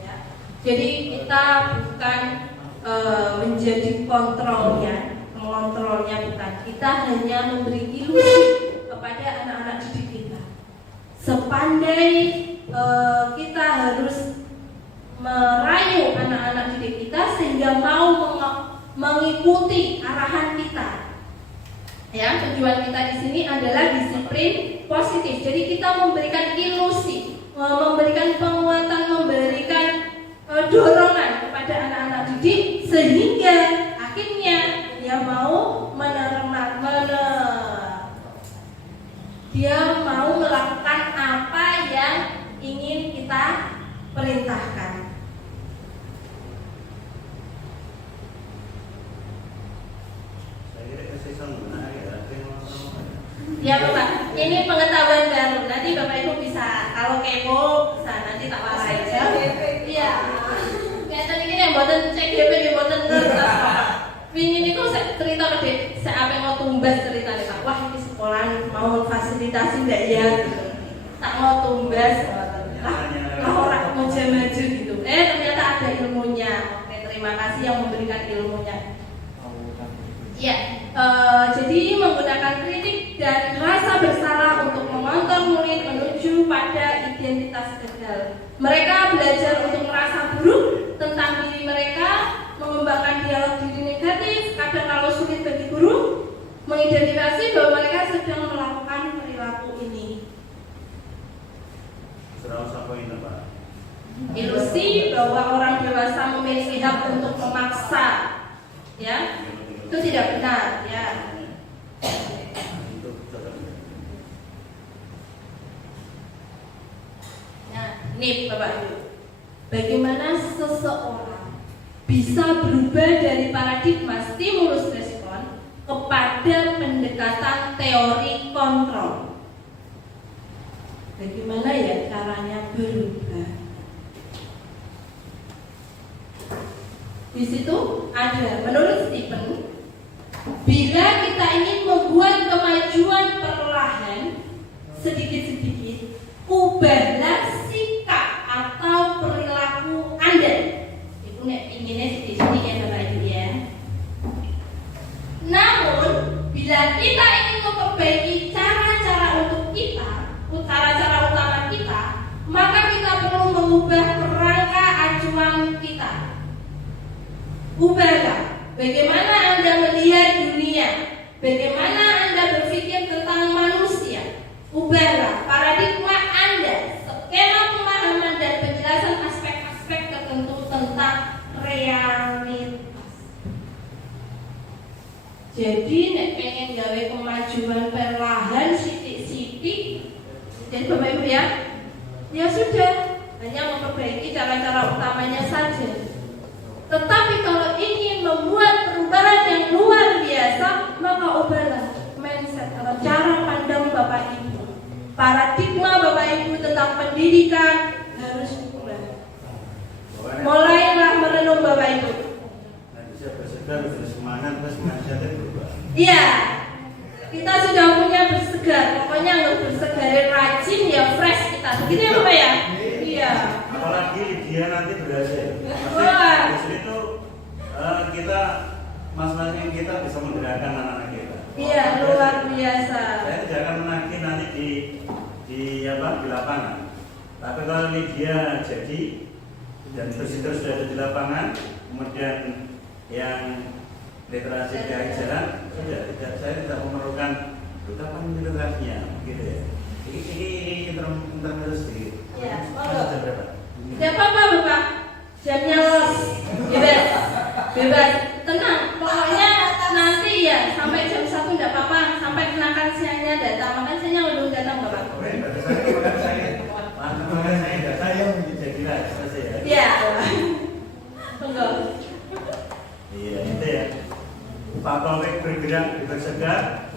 Ya. Jadi kita bukan menjadi kontrolnya, mengontrolnya bukan. Kita hanya memberi ilusi kepada anak-anak didik kita. Sepandai kita harus merayu anak-anak didik kita sehingga mau mengikuti arahan kita. Ya, tujuan kita di sini adalah disiplin positif. Jadi kita memberikan ilusi, memberikan penguatan, memberikan dorongan kepada anak-anak didik sehingga akhirnya dia mau dia mau melakukan apa yang ingin kita perintahkan. Ya Bapak, ini pengetahuan baru. Nanti Bapak Ibu bisa, kalau kepo bisa nanti tak warai aja. Iya. Kayak tadi ini yang buatan CGP, yang buatan ngerti. Wingi niku cerita ke Dek, saya apa mau tumbas cerita nih Pak. Wah ini sekolah mau fasilitasi ndak ya? Tak mau tumbas, orang mau maju gitu. Ternyata ada ilmunya. Oke, terima kasih yang memberikan ilmunya. Ya, jadi menggunakan kritik dan rasa bersalah untuk mengontrol murid menuju pada identitas gagal. Mereka belajar untuk merasa buruk tentang diri mereka, mengembangkan dialog diri negatif. Kadang kalau sulit bagi guru mengidentifikasi bahwa mereka sedang melakukan perilaku ini. Ilusi bahwa orang dewasa memiliki hak untuk memaksa, ya. Itu tidak benar, ya. Nah, ini Bapak Ibu, bagaimana seseorang bisa berubah dari paradigma stimulus respon kepada pendekatan teori kontrol? Bagaimana ya caranya berubah? Di situ ada, menurut Stephen, bila kita ingin membuat kemajuan perlahan sedikit-sedikit, ubahlah sikap atau perilaku Anda. Itu inginnya di sini ya Bapak Ibu ya. Namun bila kita ingin memperbaiki cara-cara untuk kita, cara-cara utama kita, maka kita perlu mengubah kerangka acuan kita. Ubahlah bagaimana Anda melihat dunia, bagaimana Anda berpikir tentang manusia. Ubahlah paradigma Anda, skema pemahaman dan penjelasan aspek-aspek tertentu tentang realitas. Jadi nek pengen gawe kemajuan perlahan sithik-sithik, jadi Bapak Ibu ya sudah, hanya memperbaiki cara-cara utamanya saja. Tetapi kalau ingin membuat perubahan yang luar biasa, maka ubahlah mindset atau cara pandang Bapak Ibu. Paradigma Bapak Ibu tentang pendidikan harus diubah. Mulailah merenung Bapak Ibu. Nanti saya bersegar, bersemangat, terus mindsetnya berubah. Iya, kita sudah punya bersegar. Pokoknya nggak bersegarin rajin ya fresh kita. Begitu ya Bapak ya? Iya. Apalagi dia nanti berhasil. Wah. Justru itu kita masing-masing kita bisa menggerakkan anak-anak kita. Iya, luar biasa. Saya tidak akan menagih nanti di lapangan. Tapi kalau ini dia jadi dan terus sudah ada di lapangan, kemudian yang literasi keajaran sudah saya tidak memerlukan kapan literasinya, gitu ya. Ini intermezzo sedikit. Iya, Jam berapa? Tidak apa-apa Bapak, jamnya los, bebas, tenang. Pokoknya nanti ya sampai jam 1 tidak apa-apa, sampai makan siangnya datang, makan siangnya belum datang Bapak. Saya menjadi selesai ya. Iya. Tunggu. Iya itu ya. Pak Taufik bergerak di bersegar,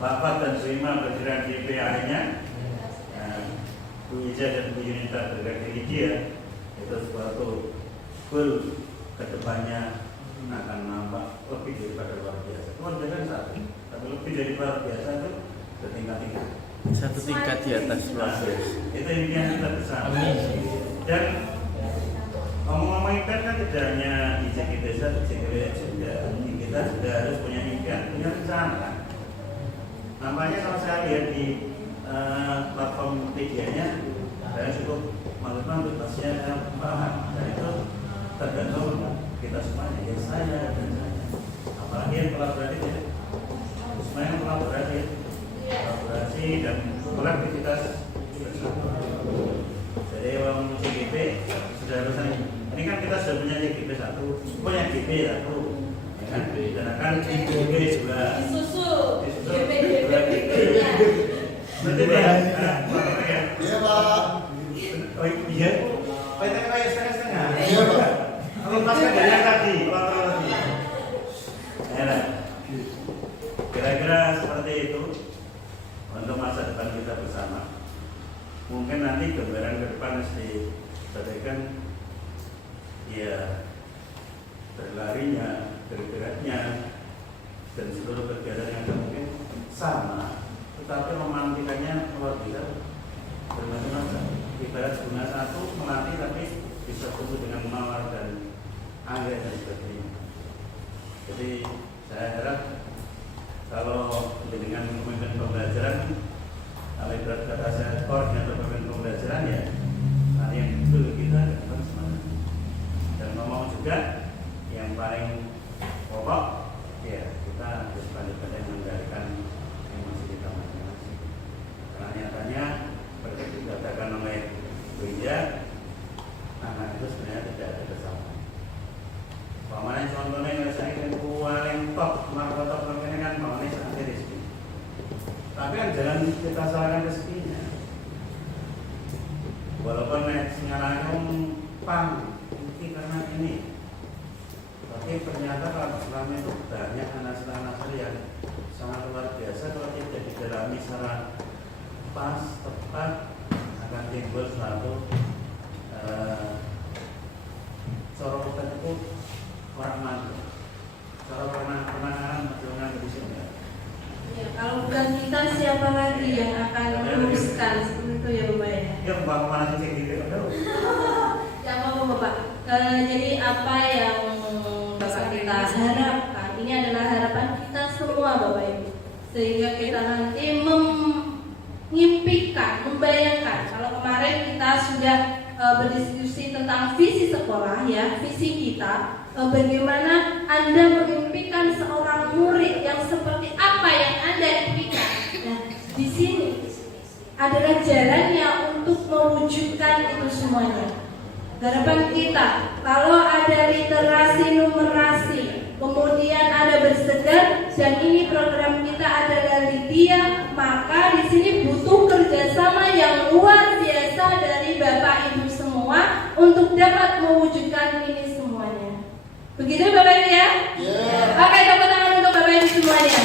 Bapak dan Suima bergerak di PA-nya. Bu Iza dan Bu Yunita bergerak di dia. Itu suatu goal kedepannya akan nampak lebih daripada luar biasa. Luar biasa kan satu, tapi lebih dari luar biasa itu bertingkat-tingkat. Satu tingkat di atas luar biasa. Itu impian kita bersama. Dan ngomong-ngomong impian kan tidak hanya di JKT saja, JKT juga. Kita juga harus punya impian, punya rencana kan. Nampaknya kalau saya lihat di platform medianya, saya cukup malu-malu pasnya paham. Dan itu tergantung kita semuanya, ya saya dan saya. Apalagi yang kolaborasi ya, semuanya kolaborasi dan kolektivitas bersama. Jadi orang CGP sudah harusnya ini kan kita sudah punya CGP satu, punya GP satu, ya kan? Dan akan GP juga. Disusul. Betul ya? Iya Pak. Oh iya. Pengen kayak setengah-setengah. Iya Pak. Lepaskan dari yang tadi, kontrol tadi. Ya, kira-kira seperti itu untuk masa depan kita bersama. Mungkin nanti gambaran ke depan mesti disampaikan ya berlarinya, bergeraknya dan seluruh kegiatan yang mungkin sama, tetapi memantikannya luar biasa bermacam-macam. Ibarat guna satu melatih tapi bisa tumbuh dengan mawar dan anggrek dan sebagainya. Jadi saya harap kalau dengan pemimpin pembelajaran, kalau ibarat kata saya koordinator pemimpin pembelajaran ya, nanti yang betul kita akan semangat. Dan ngomong juga yang paling pokok ya kita harus pandai-pandai mengendalikan emosi kita masing-masing. Karena nyatanya seperti dikatakan oleh Bu Ija, anak itu sebenarnya tidak ada kesamaan. Pamannya contohnya yang saya kan paling top, markotop ini kan pamannya sangat rezeki. Tapi kan jangan kita salahkan rezekinya. Walaupun sinyalnya pang, ini karena ini. Tapi ternyata kalau selama itu banyak anak-anak yang sangat luar biasa kalau tidak didalami secara pas, tepat akan timbul suatu sorotan itu orang mampu. Kalau penanganan perjuangan di sini. Ya, kalau bukan kita siapa lagi yang akan meluruskan seperti itu ya Bapak ya? Ya Bapak mana sih gitu? Ya mau Bapak. Jadi apa yang Bapak kita harapkan ini adalah harapan kita semua Bapak Ibu, sehingga kita nanti mengimpikan, membayangkan kalau kemarin kita sudah berdiskusi tentang visi sekolah ya, visi kita, bagaimana Anda mengimpikan seorang murid yang seperti apa yang Anda impikan. Nah, di sini adalah jalannya untuk mewujudkan itu semuanya. Harapan kita, kalau ada literasi numerasi, kemudian ada bersegar, dan ini program kita adalah Lydia, maka di sini butuh kerjasama yang luar biasa dari Bapak Ibu semua untuk dapat mewujudkan ini semuanya. Begitu Bapak Ibu ya? Oke, tepuk tangan untuk Bapak Ibu semuanya.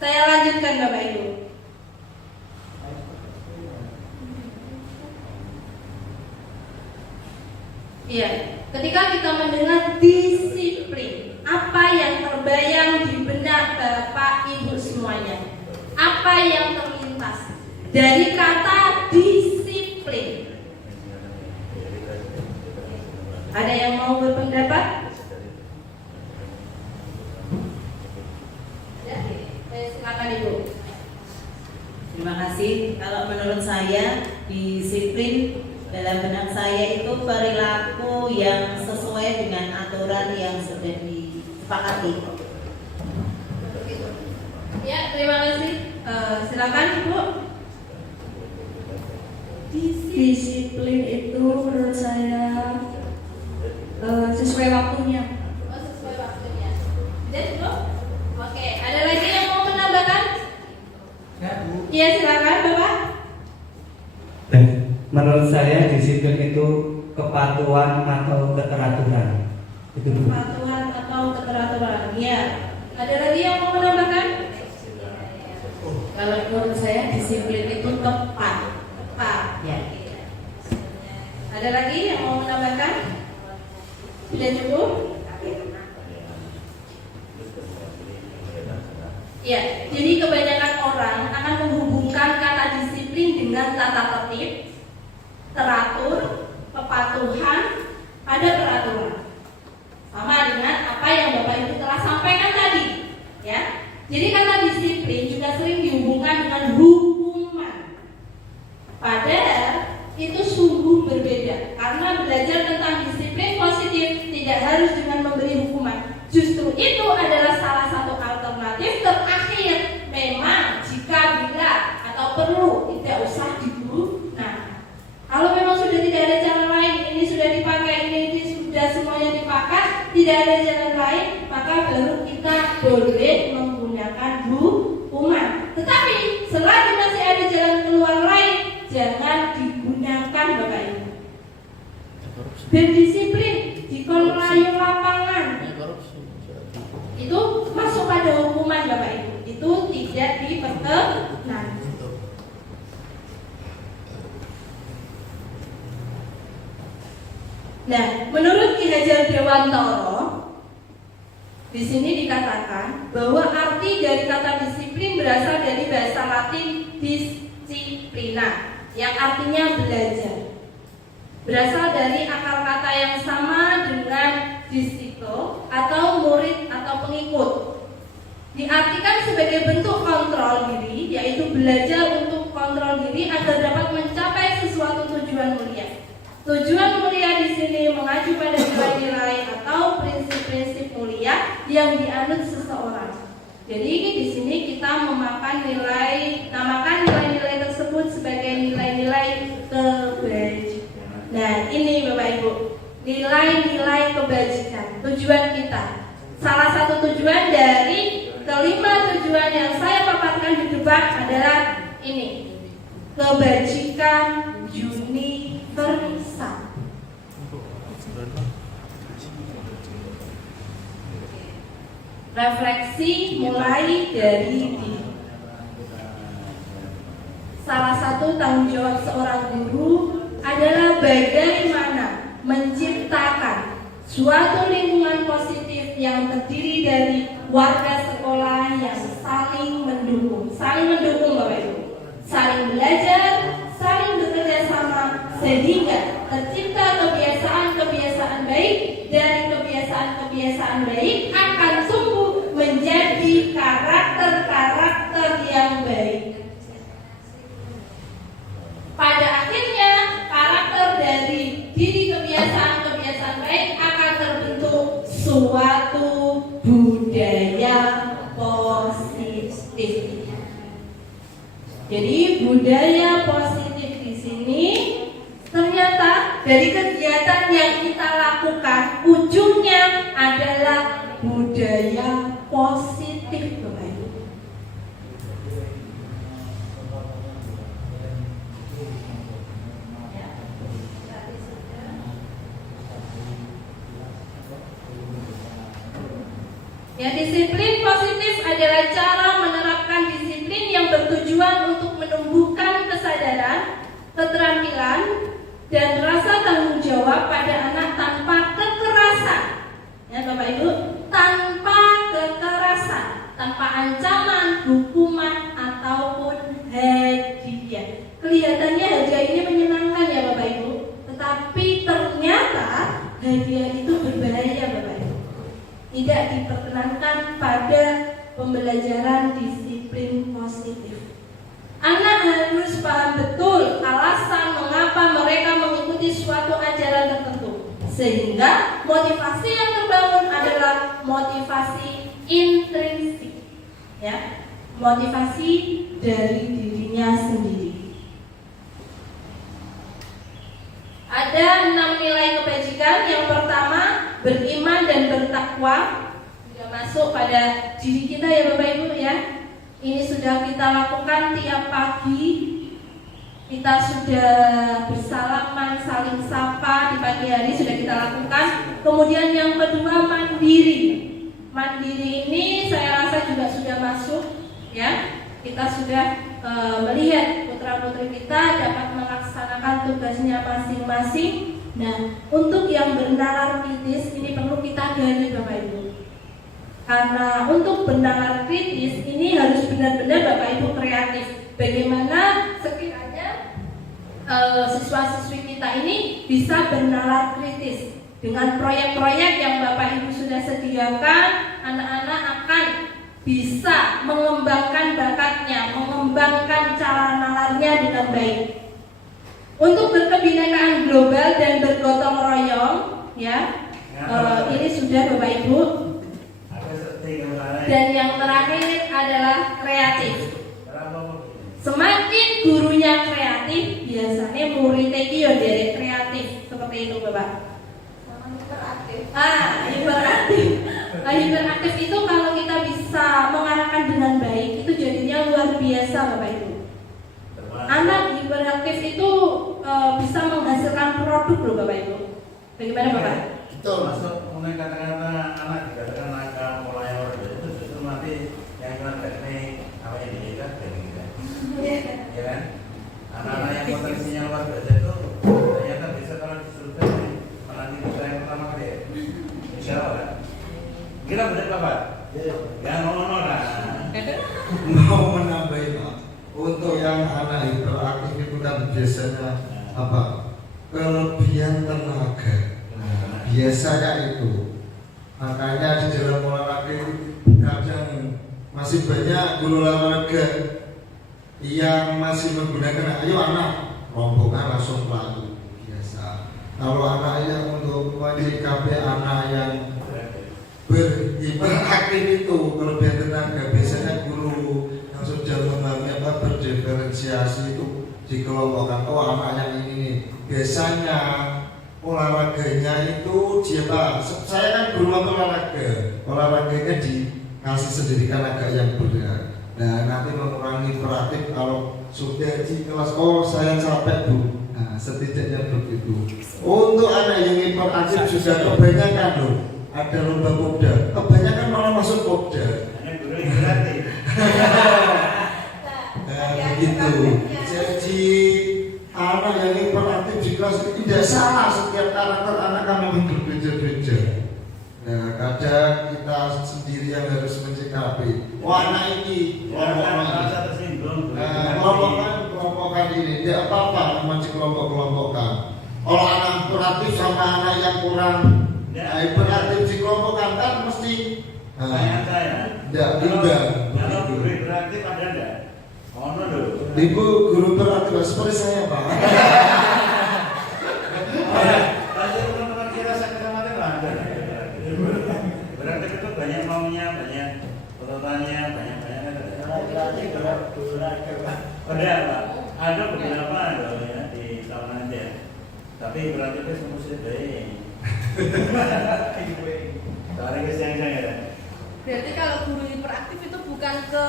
Saya lanjutkan Bapak Ibu. Iya, ketika kita mendengar disiplin, apa yang terbayang di benak Bapak Ibu semuanya? Apa yang terlintas dari kata disiplin? Ada yang mau berpendapat? Ya, silakan Ibu. Terima kasih. Kalau menurut saya, disiplin dalam benak saya itu perilaku yang sesuai dengan aturan yang sudah disepakati. Ya, terima kasih. Silakan Ibu. Disiplin itu menurut saya sesuai waktunya. Sesuai waktunya. Sudah cukup? Oke, ada lagi yang mau menambahkan? Iya, silakan Bapak. Menurut saya disiplin itu kepatuhan atau keteraturan. Itu Kepatuhan atau keteraturan. Ya. Ada lagi yang mau menambahkan? Kalau menurut saya disiplin itu tepat. Tepat. Ya. Ada lagi yang mau menambahkan? Sudah cukup? Ya. Jadi kebanyakan orang akan menghubungkan kata disiplin dengan tata tertib, teratur, kepatuhan, pada peraturan. Sama dengan apa yang Bapak Ibu telah sampaikan tadi, ya. Jadi kata disiplin juga sering dihubungkan dengan hukuman. Padahal itu sungguh berbeda. Karena belajar tentang disiplin positif tidak harus dengan memberi hukuman. Justru itu adalah salah satu alternatif terakhir. Memang jika bila atau perlu tidak usah diburu. Nah, kalau memang sudah tidak ada jalan lain, ini sudah dipakai, ini sudah semuanya dipakai, tidak ada jalan lain, maka baru kita boleh menggunakan hukuman. Tetapi selagi masih ada jalan keluar lain, jangan digunakan Bapak Ibu. Berdisiplin di kolonial lapangan itu masuk pada hukuman Bapak Ibu. Itu tidak diperkenan. Nah, menurut Ki Hajar Dewantoro, di sini dikatakan bahwa arti dari kata disiplin berasal dari bahasa Latin disciplina, yang artinya belajar. Berasal dari akar kata yang sama dengan disciple atau murid atau pengikut. Diartikan sebagai bentuk kontrol diri, yaitu belajar untuk kontrol diri agar dapat mencapai sesuatu tujuan mulia. Tujuan mulia di sini mengacu pada nilai-nilai atau prinsip-prinsip mulia yang dianut seseorang. Jadi di sini kita namakan nilai-nilai tersebut sebagai nilai-nilai kebajikan. Nah, ini Bapak Ibu, nilai-nilai kebajikan. Tujuan kita. Salah satu tujuan dari kelima tujuan yang saya paparkan di depan adalah ini. Kebajikan universal. Refleksi mulai dari diri. Salah satu tanggung jawab seorang guru adalah bagaimana menciptakan suatu lingkungan positif yang terdiri dari warga sekolah yang saling mendukung. Saling mendukung Bapak Ibu. Saling belajar, saling bekerja sama, sehingga tercipta kebiasaan-kebiasaan baik. Dari kebiasaan-kebiasaan baik akan tumbuh menjadi karakter-karakter yang baik. Pada suatu budaya positif. Jadi budaya positif di sini ternyata dari kegiatan yang kita lakukan ujungnya adalah budaya positif, Bapak Ibu. Ya, disiplin positif adalah cara menerapkan disiplin yang bertujuan untuk menumbuhkan kesadaran, keterampilan, dan rasa tanggung jawab pada anak tanpa kekerasan. Ya, Bapak Ibu, tanpa kekerasan, tanpa ancaman, hukuman, ataupun hadiah. Kelihatannya hadiah ini menyenangkan ya Bapak Ibu, tetapi ternyata hadiah itu berbahaya Bapak Ibu. Tidak diperkenankan pada pembelajaran disiplin positif. Anak harus paham betul alasan mengapa mereka mengikuti suatu ajaran tertentu, sehingga motivasi yang terbangun adalah motivasi intrinsik, ya, motivasi dari dirinya sendiri. Ada 6 nilai kebajikan. Yang pertama, beriman dan bertakwa. Sudah masuk pada diri kita ya Bapak Ibu ya. Ini sudah kita lakukan tiap pagi. Kita sudah bersalaman, saling sapa di pagi hari sudah kita lakukan. Kemudian yang kedua, mandiri. Mandiri ini saya rasa juga sudah masuk ya. Kita sudah melihat putra-putri kita dapat melaksanakan tugasnya masing-masing. Nah, untuk yang bernalar kritis ini perlu kita gali Bapak Ibu. Karena untuk bernalar kritis ini harus benar-benar Bapak Ibu kreatif. Bagaimana sekiranya siswa-siswi kita ini bisa bernalar kritis dengan proyek-proyek yang Bapak Ibu sudah sediakan, anak-anak akan bisa mengembangkan bakatnya, mengembangkan cara nalarnya dengan baik. Untuk berkebinekaan global dan bergotong royong, ya, ini sudah Bapak Ibu. Dan yang terakhir adalah kreatif. Semakin gurunya kreatif, biasanya muridnya itu dari kreatif, seperti itu Bapak. Hiperaktif. Hiperaktif itu kalau kita bisa mengarahkan dengan baik, itu jadinya luar biasa Bapak Ibu. Anak hiperaktif itu bisa menghasilkan produk loh Bapak Ibu. Bagaimana Bapak? Betul, masuk mengenai kata-kata anak dikatakan nakal mulai orang itu justru nanti yang kena teknik apa yang dilihat dari kita, ya kan? Anak-anak yang potensinya luar biasa itu ternyata bisa kalau disurvei menanti kita yang pertama kali ya. Insya Allah. Kira benar Bapak? Ya ngomong lah. Mau menambahin Pak. Untuk yang anak hiperaktif itu kan biasanya apa? Kelebihan tenaga. Biasanya itu. Makanya di dalam olahraga kadang masih banyak guru olahraga yang masih menggunakan ayo anak rombongan langsung pelatih biasa. Kalau anak yang untuk menyikapi anak yang berhiperaktif itu kelebihan tenaga, biasanya guru yang sudah memahami apa berdiferensiasi itu dikelompokkan. Oh anak yang ini nih biasanya olahraganya itu dia Pak. Saya kan guru olahraganya dikasih sendirikan agak yang berat. Nah nanti mengurangi hiperaktif kalau sudah di kelas oh saya capek Bu. Nah setidaknya begitu. Untuk anak yang hiperaktif sudah kebanyakan loh. Ada lomba popda, kebanyakan malah masuk popda. Begitu. Jadi anak yang hiperaktif di kelas itu tidak salah, setiap karakter anak kan memang berbeda-beda. Nah, kadang kita sendiri yang harus mencikapi. Wah anak ini, kelompokkan ini, tidak apa-apa, memang dikelompok-kelompokkan. Kalau anak hiperaktif sama anak yang kurang hiperaktif dikelompokkan kan mesti. Tidak, kalau guru hiperaktif ada enggak? Ibu guru hiperaktif seperti saya Pak. Teman-teman kita sakit mati Tapi berarti itu semua sudah deh. Soalnya kesiang-siang ya. Berarti kalau guru hiperaktif itu bukan ke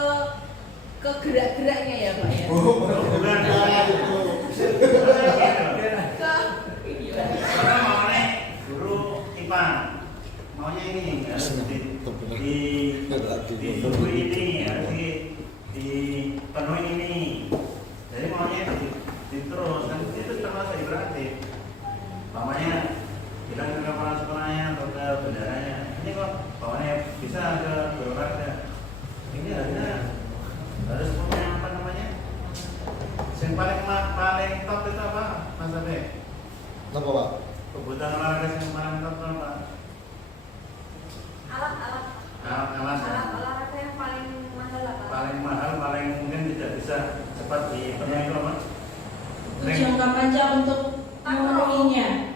gerak-geraknya ya Pak ya? Bukan. Karena maunya guru IPA, maunya ini ya, di buku ini ya, dipenuhi ini. Jadi maunya terus kan itu termasuk hiperaktif. Mamanya bilang ke kepala sekolahnya atau ke bendaranya, ini kok maunya bisa ke birokratnya. Ini harus punya apa namanya? Yang paling top itu apa, Mas Abe? Apa Pak? Kebutuhan olahraga yang paling top itu apa? Alat-alat Alat-alat yang paling mahal apa? paling mahal, paling mungkin tidak bisa cepat dipenuhi itu apa? Jangka panjang untuk memenuhinya.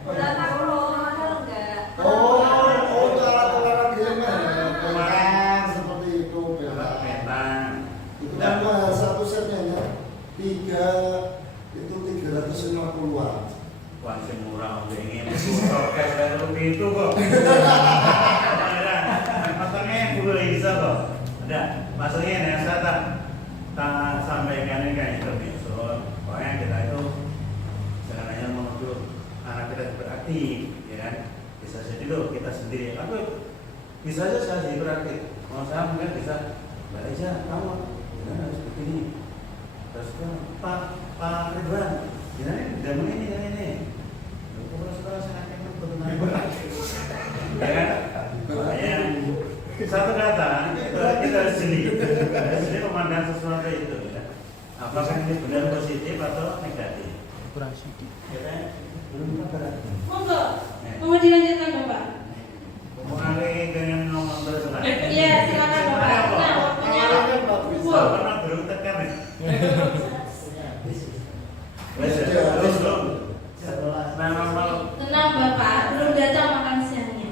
Berapa mahal enggak? Oh, itu alat olahraga yang seperti itu, Peta. itu kan mahal satu setnya ya. 350-an. Wah, murah ingin prokes dan lebih itu kok. Maksudnya boleh bisa kok. Ada, maksudnya yang saya tak sampaikan ini kayak intermezzo. Pokoknya kita itu jangan hanya menuduh anak kita beraktif, ya kan? Bisa jadi loh kita sendiri. Aku bisa aja saya jadi beraktif. Kalau saya mungkin bisa, Mbak Eza, kamu gimana harus begini? Terus Pak Ridwan, gimana jamu ini? Kalau sekolah saya akan benar-benar, ya kan? Makanya satu kata kita harus jeli memandang sesuatu itu, ya. Apakah ini benar positif atau negatif? Kurang sedikit. Ya kan? Belum berat. Monggo, mau dilanjutkan Bapak? Mulai dengan ngomong terus lah. Iya, silakan Bapak. Nah, waktunya Pernah belum tekan ya? Terus belum. tenang Bapak, belum datang makan siangnya.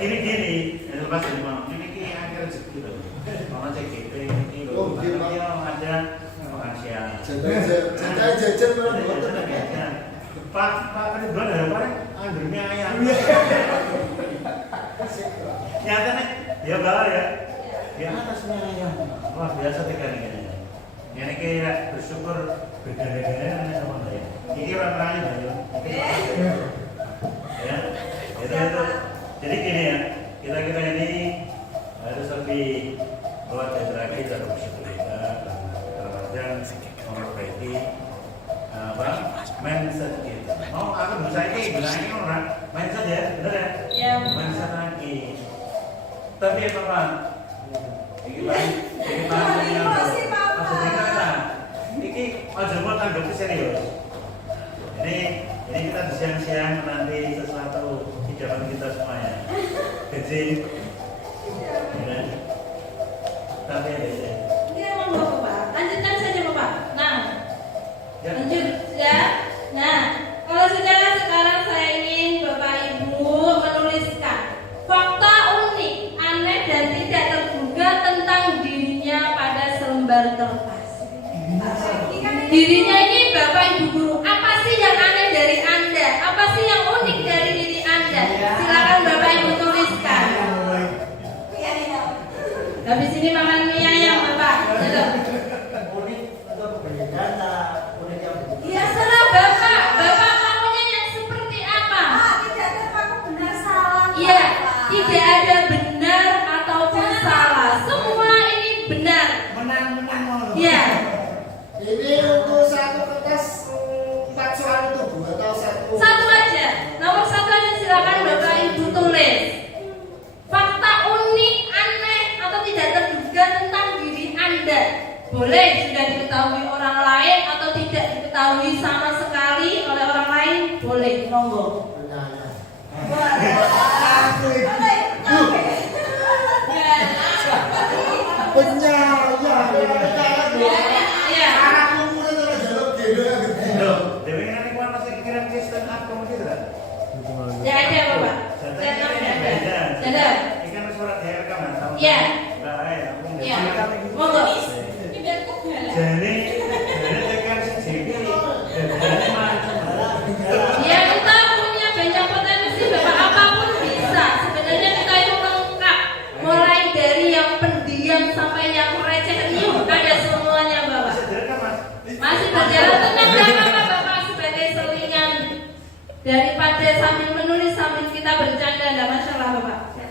Gini, lepas dari mau. Ini akhir rezeki loh. Mau cek gitu, ini loh. Ada makan siang. Jajan Pak Ridwan ada apa? Anggurnya ayam. Nyatanya, ya bawa ya. Di atasnya ayam. Wah biasa tekan ini. Ini kira bersyukur beda-bedanya sama saya. Ini orang-orangnya banyak. Ya, itu. Jadi gini ya, kita ini harus lebih buat lagi dan bersyukur kita terkadang memperbaiki mindset kita. Mau aku bisa ini bilangnya orang mindset ya, benar ya? Iya. Mindset lagi. Tapi apa Pak? Ini yang ini aja mau tanggapi serius. Ini kita siang-siang nanti sesuatu hidangan kita semuanya. Kecil. Ya. Tapi ya. Ini monggo Bapak. Lanjutkan saja Bapak. Nah, Ya. lanjut ya. Nah, kalau sekarang saya ingin Bapak Ibu menuliskan fakta unik, aneh dan tidak terduga tentang dirinya pada selembar kertas. Dirinya ini Bapak Ibu guru, apa sih yang aneh dari Anda? Apa sih yang unik dari diri Anda? Silakan Bapak Ibu tuliskan. Habis ini makan mie ayam Bapak. Ya serah Bapak. Bapak maunya yang seperti apa? Iya, tidak ada benar ataupun salah. Semua ini benar. Menang. Iya. Ini untuk satu kertas 4 soal itu Bu atau satu? Satu aja. Nomor satu aja silakan Bapak Ibu tulis. Fakta unik, aneh atau tidak terduga tentang diri Anda. Boleh sudah diketahui orang lain atau tidak diketahui sama sekali oleh orang lain. Boleh, monggo. Iya. Dewi kan ini masih kirim stand up komedi tidak? Ya ada Bapak. Stand up ada. Ada. Ikan surat ya rekaman. Iya. Iya. Monggo. Jadi tekan siji. Jadi macam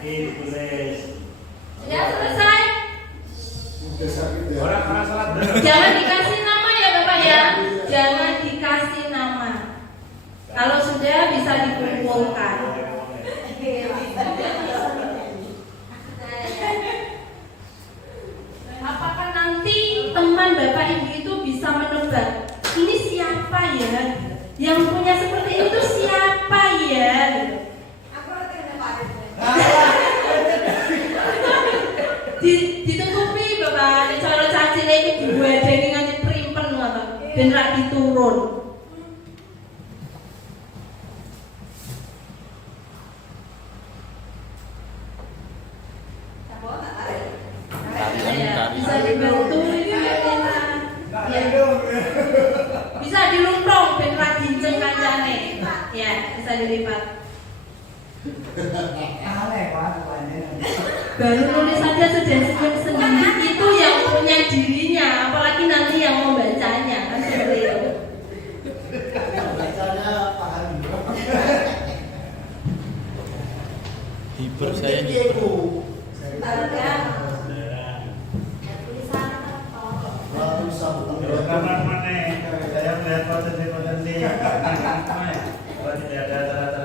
ditulis. Sudah selesai? Udah sakit ya. Orang salat bener. Jangan dikasih nama ya Bapak ya. Jangan dikasih nama. Kalau sudah bisa dikumpulkan. Apakah nanti teman Bapak Ibu itu bisa menebak ini siapa ya? Yang punya seperti itu siapa ya? Ditutupi Bapak, cara cacile itu dibuedeni nganti primpen ngoten. Ben ra diturun. Bisa dibantu ini ya. Bisa dilumprong ben ra dinceng kancane. Ya, bisa dilipat. Baru nulis saja sudah senyum sendiri, itu yang punya dirinya, apalagi nanti yang membacanya kan seperti itu. Hibur saya nih. Kamar mana? Saya melihat potensi-potensi. Kalau tidak ada rata-rata.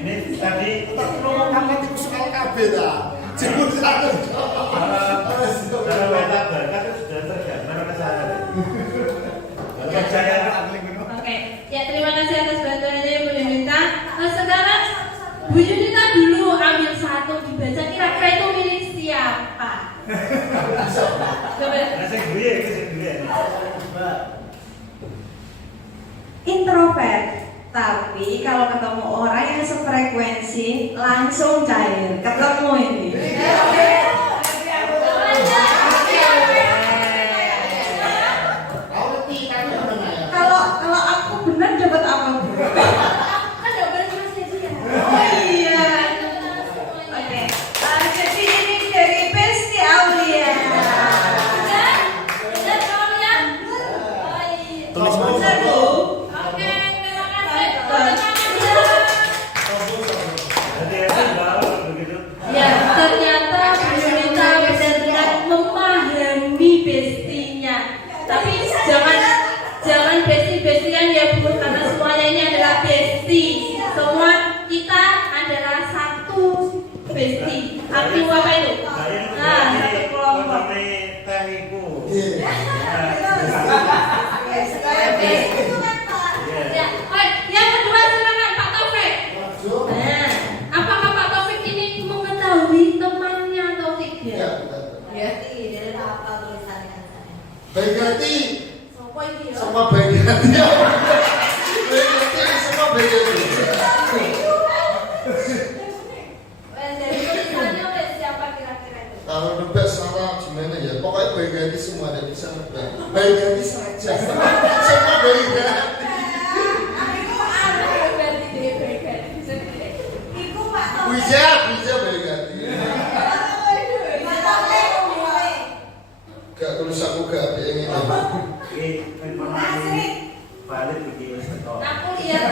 Ini tadi Muhammad itu soal KB dah. Jemput satu. Kalau weta berkat itu sudah tergambar ke saya. Saya Oke, ya terima kasih atas bantuannya Bu Yunita. Sekarang Bu Yunita dulu ambil satu dibaca kira-kira itu milik siapa? Coba. saya gue Introvert, tapi kalau ketemu orang yang sefrekuensi langsung cair. Ketemu ini. Kalau aku benar dapat apa? Kan dapat masih dia. Oh iya. Oke. Jadi ini dari Besti Aulia. Benar kamu ya? Oh iya. Tulis Benar, Bu. Oke, terima kasih. Jadi itu baru begitu. Ya, ternyata Bu Yunita benar-benar memahami bestinya. Tapi jangan besti-bestian ya Bu, karena semuanya ini adalah besti. Semua kita adalah satu besti. Arti apa itu? Nah, satu kelompok. Ya, yang kedua silakan Pak Taufik. Nah, apakah Pak Taufik ini mengetahui temannya atau tidak? Ya, Ya. baik hati Sopo iki ya? sama baik hati. Baik hati sama baik hati. Dari tulisannya oleh siapa kira-kira itu? Kalau nebak salah gimana ya? Pokoknya baik hati semua ada bisa nebak. Baik hati saja. Semua baik hati. Bisa baik hati. Gak tulis aku gak pengen ini. Informasi valid begini setor. Aku lihat,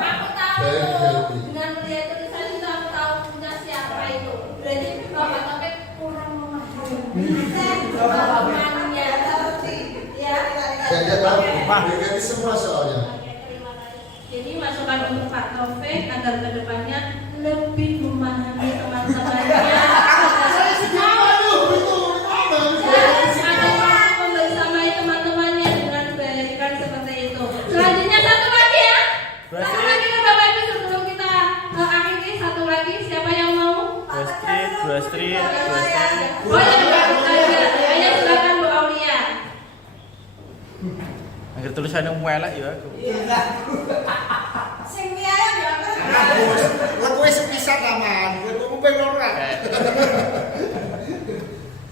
aku tahu Baik hati. dengan melihat tulisan itu aku tahu punya siapa itu. Berarti Bapak Taufik kurang memahami temannya. Ya. Gak ada tahu. Baik hati semua soalnya. Oke, terima kasih. Jadi masukan untuk Pak Taufik agar kedepannya lebih memahami teman-temannya. Membersamai teman-temannya dengan baik kan seperti itu. Selanjutnya satu lagi ya. Satu lagi kan Bapak Ibu sebelum kita akhiri satu lagi siapa yang mau? Dua street. Oh ya, ayo silakan Bu Aulia. Agar tulisannya melek ya aku. Gue sepisah taman. Gue ngumpul orang.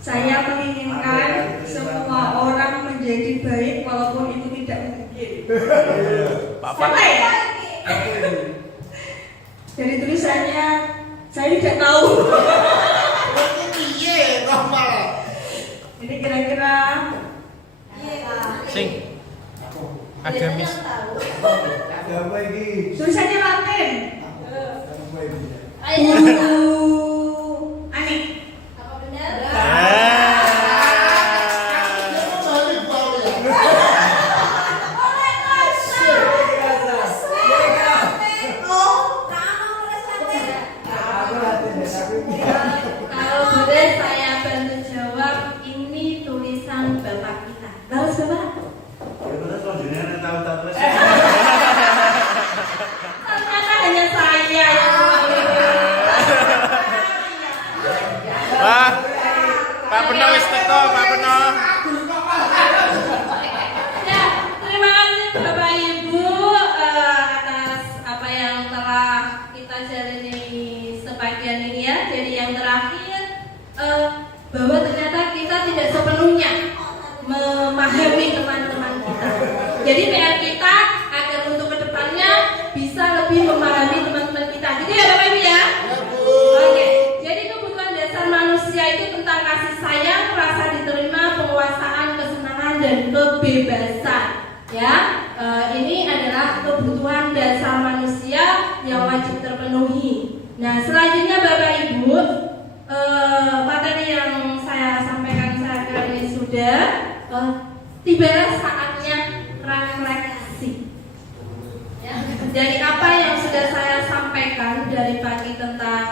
Saya menginginkan semua orang menjadi baik walaupun itu tidak mungkin. Pak Siapa ya? Dari tulisannya saya tidak tahu. Iya, normal. Ini kira-kira Sing agamis. Ada apa ini? tulisannya Latin. Ada apa ini? Ayo, Aneh. apa benar? Kalau boleh saya bantu jawab, ini tulisan bapak kita. Balas bapak? Ya benar kalau jenengan tahu terus. Ternyata hanya saya yang Pak Peno wis teko, Pak Peno. Ya, terima kasih Bapak Ibu atas apa yang telah kita jalani sebagian ini ya. Jadi yang terakhir bahwa ternyata kita tidak sepenuhnya memahami teman-teman kita. Jadi PR kita agar untuk kedepannya bisa lebih memahami teman-teman kita. Gitu ya Bapak Ibu ya. Oke. Jadi kebutuhan dasar manusia itu tentang kasih sayang, rasa diterima, penguasaan, kesenangan dan kebebasan. Ya, ini adalah kebutuhan dasar manusia yang wajib terpenuhi. Nah, selanjutnya Bapak Ibu, materi yang saya sampaikan saat ini sudah tibalah saatnya refleksi. Ya, dari apa yang sudah saya sampaikan dari pagi tentang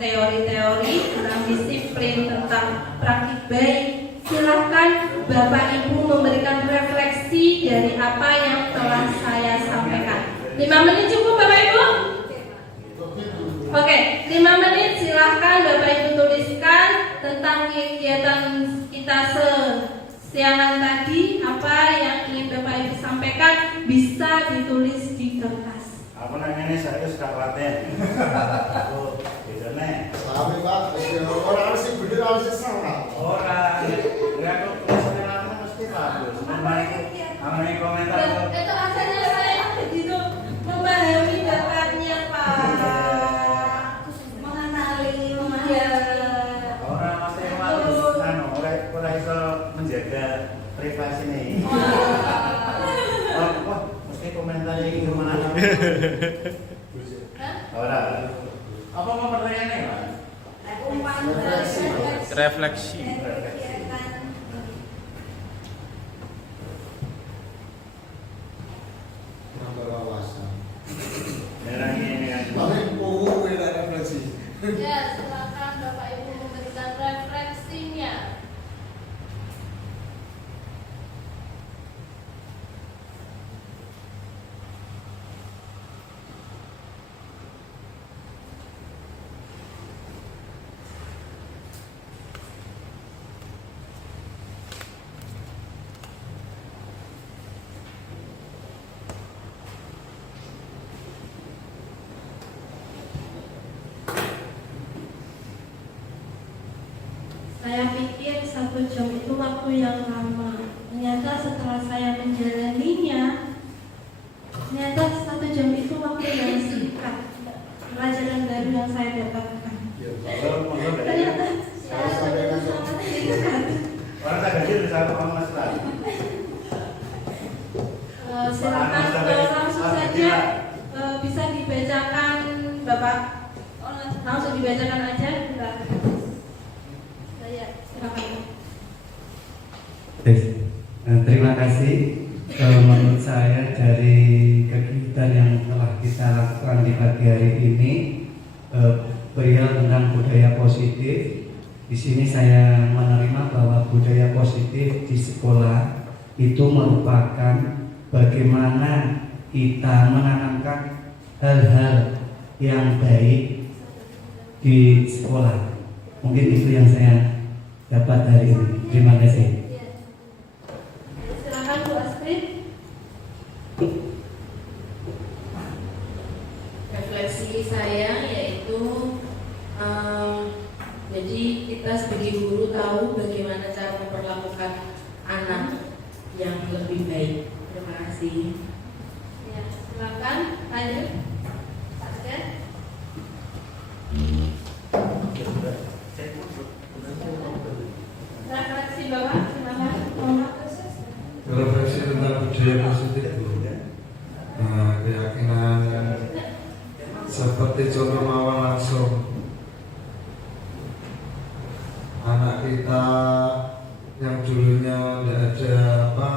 teori-teori, tentang disiplin, tentang praktik baik, silakan Bapak Ibu memberikan refleksi dari apa yang telah saya sampaikan. 5 menit cukup Bapak Ibu? Oke, 5 menit silahkan Bapak Ibu tuliskan tentang kegiatan kita siangan tadi, apa yang ingin Bapak Ibu sampaikan bisa ditulis di kertas. Apa namanya saya sudah latihan. Oh, beda nih. Tapi Pak, orang harus bener harus salah. Orang, ya kok tulisannya lama mesti bagus. Namanya komentar. Itu asalnya saya begitu memahami bapaknya Pak, mengenali, Orang masih harus orang bisa menjaga privasi nih. Wah, mesti komentarnya gimana? Orang. Apa mau pertanyaannya, Pak? Refleksi. Nambah wawasan. Merah ini kan. Paling beda refleksi. Ya, silakan Bapak Ibu memberikan refleksinya. Saya pikir 1 jam itu waktu yang lama. Ternyata setelah saya menjalaninya, ternyata 1 jam itu waktu yang singkat. Pelajaran baru yang saya dapatkan. Ternyata saya sangat singkat. Orang tak gaji bisa ngomong Mas Pak. Silakan langsung saja bisa dibacakan Bapak. Langsung dibacakan aja. Terima kasih. Menurut saya dari kegiatan yang telah kita lakukan di pagi hari ini, perihal tentang budaya positif. Di sini saya menerima bahwa budaya positif di sekolah itu merupakan bagaimana kita menanamkan hal-hal yang baik di sekolah. Mungkin itu yang saya dapat hari ini. Terima kasih. Silakan Bu Astrid. Refleksi saya yaitu jadi kita sebagai guru tahu bagaimana cara memperlakukan anak yang lebih baik. Terima kasih. Ya, silakan lanjut. Pak Segan. Refleksi Bapak, silakan. Refleksi tentang budaya positif Bu. Keyakinan seperti contoh mawar langsung kita yang dulunya tidak ada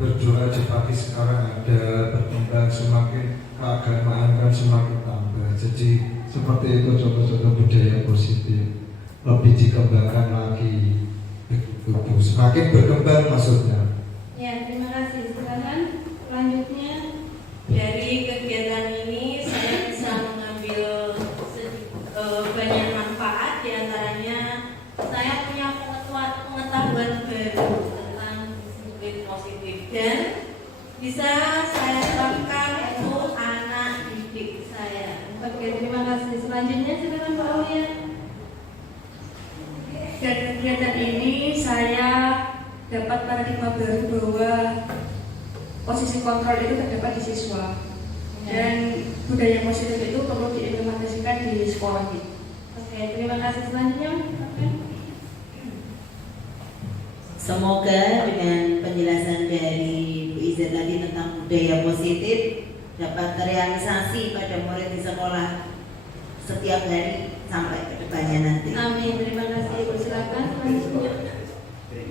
berdoa aja pagi, sekarang ada, berkembang, semakin keagamaan kan semakin tambah. Jadi seperti itu contoh-contoh budaya positif, lebih dikembangkan lagi, semakin berkembang maksudnya. Ya, terima kasih. Silakan selanjutnya. Dari kegiatan ini saya bisa mengambil banyak manfaat. Di antaranya saya punya pengetahuan baru tentang disiplin positif dan bisa saya terapkan untuk anak didik saya. Oke, terima kasih. Selanjutnya silakan Pak Aulia. Dari kegiatan ini saya dapat paradigma baru bahwa posisi kontrol itu terdapat di siswa dan budaya positif itu perlu diimplementasikan di sekolah kita. Oke, terima kasih. Selanjutnya, Semoga dengan penjelasan dari Bu Izet tadi tentang budaya positif dapat terrealisasi pada murid di sekolah setiap hari sampai ke depannya nanti. amin. Terima kasih. Ibu silakan selanjutnya.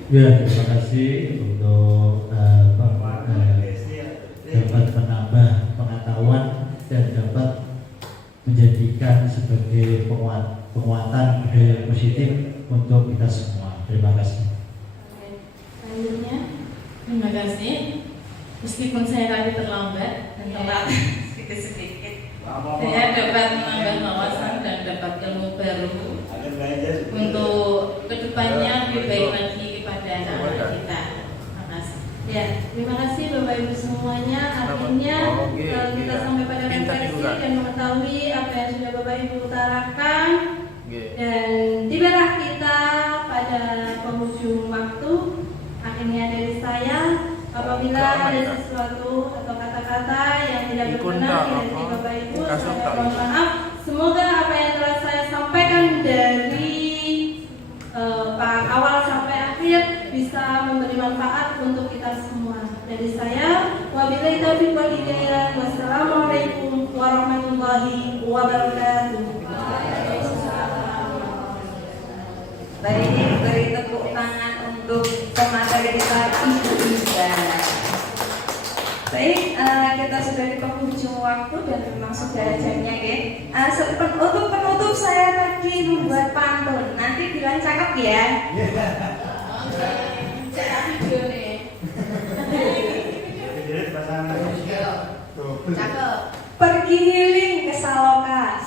Ya, terima kasih untuk dapat menambah pengetahuan dan dapat menjadikan sebagai penguatan budaya positif untuk kita semua. Terima kasih. Oke, selanjutnya. Terima kasih. Meskipun saya tadi terlambat dan telat sedikit-sedikit, saya dapat menambah wawasan dan dapat ilmu baru untuk kedepannya lebih baik lagi kepada anak-anak kita. Terima kasih. Ya, terima kasih Bapak Ibu semuanya. Akhirnya kita sampai pada refleksi dan mengetahui apa yang sudah Bapak Ibu utarakan. Dan tibalah kita pada penghujung waktu. Akhirnya dari saya, apabila ada sesuatu atau kata-kata yang tidak berkenan di hati Bapak Ibu, saya mohon maaf. Semoga apa yang telah saya sampaikan dari awal sampai akhir bisa memberi manfaat untuk kita semua. Dari saya, wabillahi taufiq wal hidayah. Wassalamualaikum warahmatullahi wabarakatuh. Baik, beri tepuk tangan untuk pemateri kita Ibu Iza. Baik, kita sudah di penghujung waktu dan memang sudah jamnya ya. Untuk penutup saya tadi membuat pantun. Nanti bilang cakep ya. Cakep. Pergi healing ke Saloka.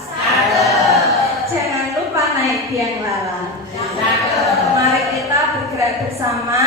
Jangan lupa naik biang lala. Mari kita bergerak bersama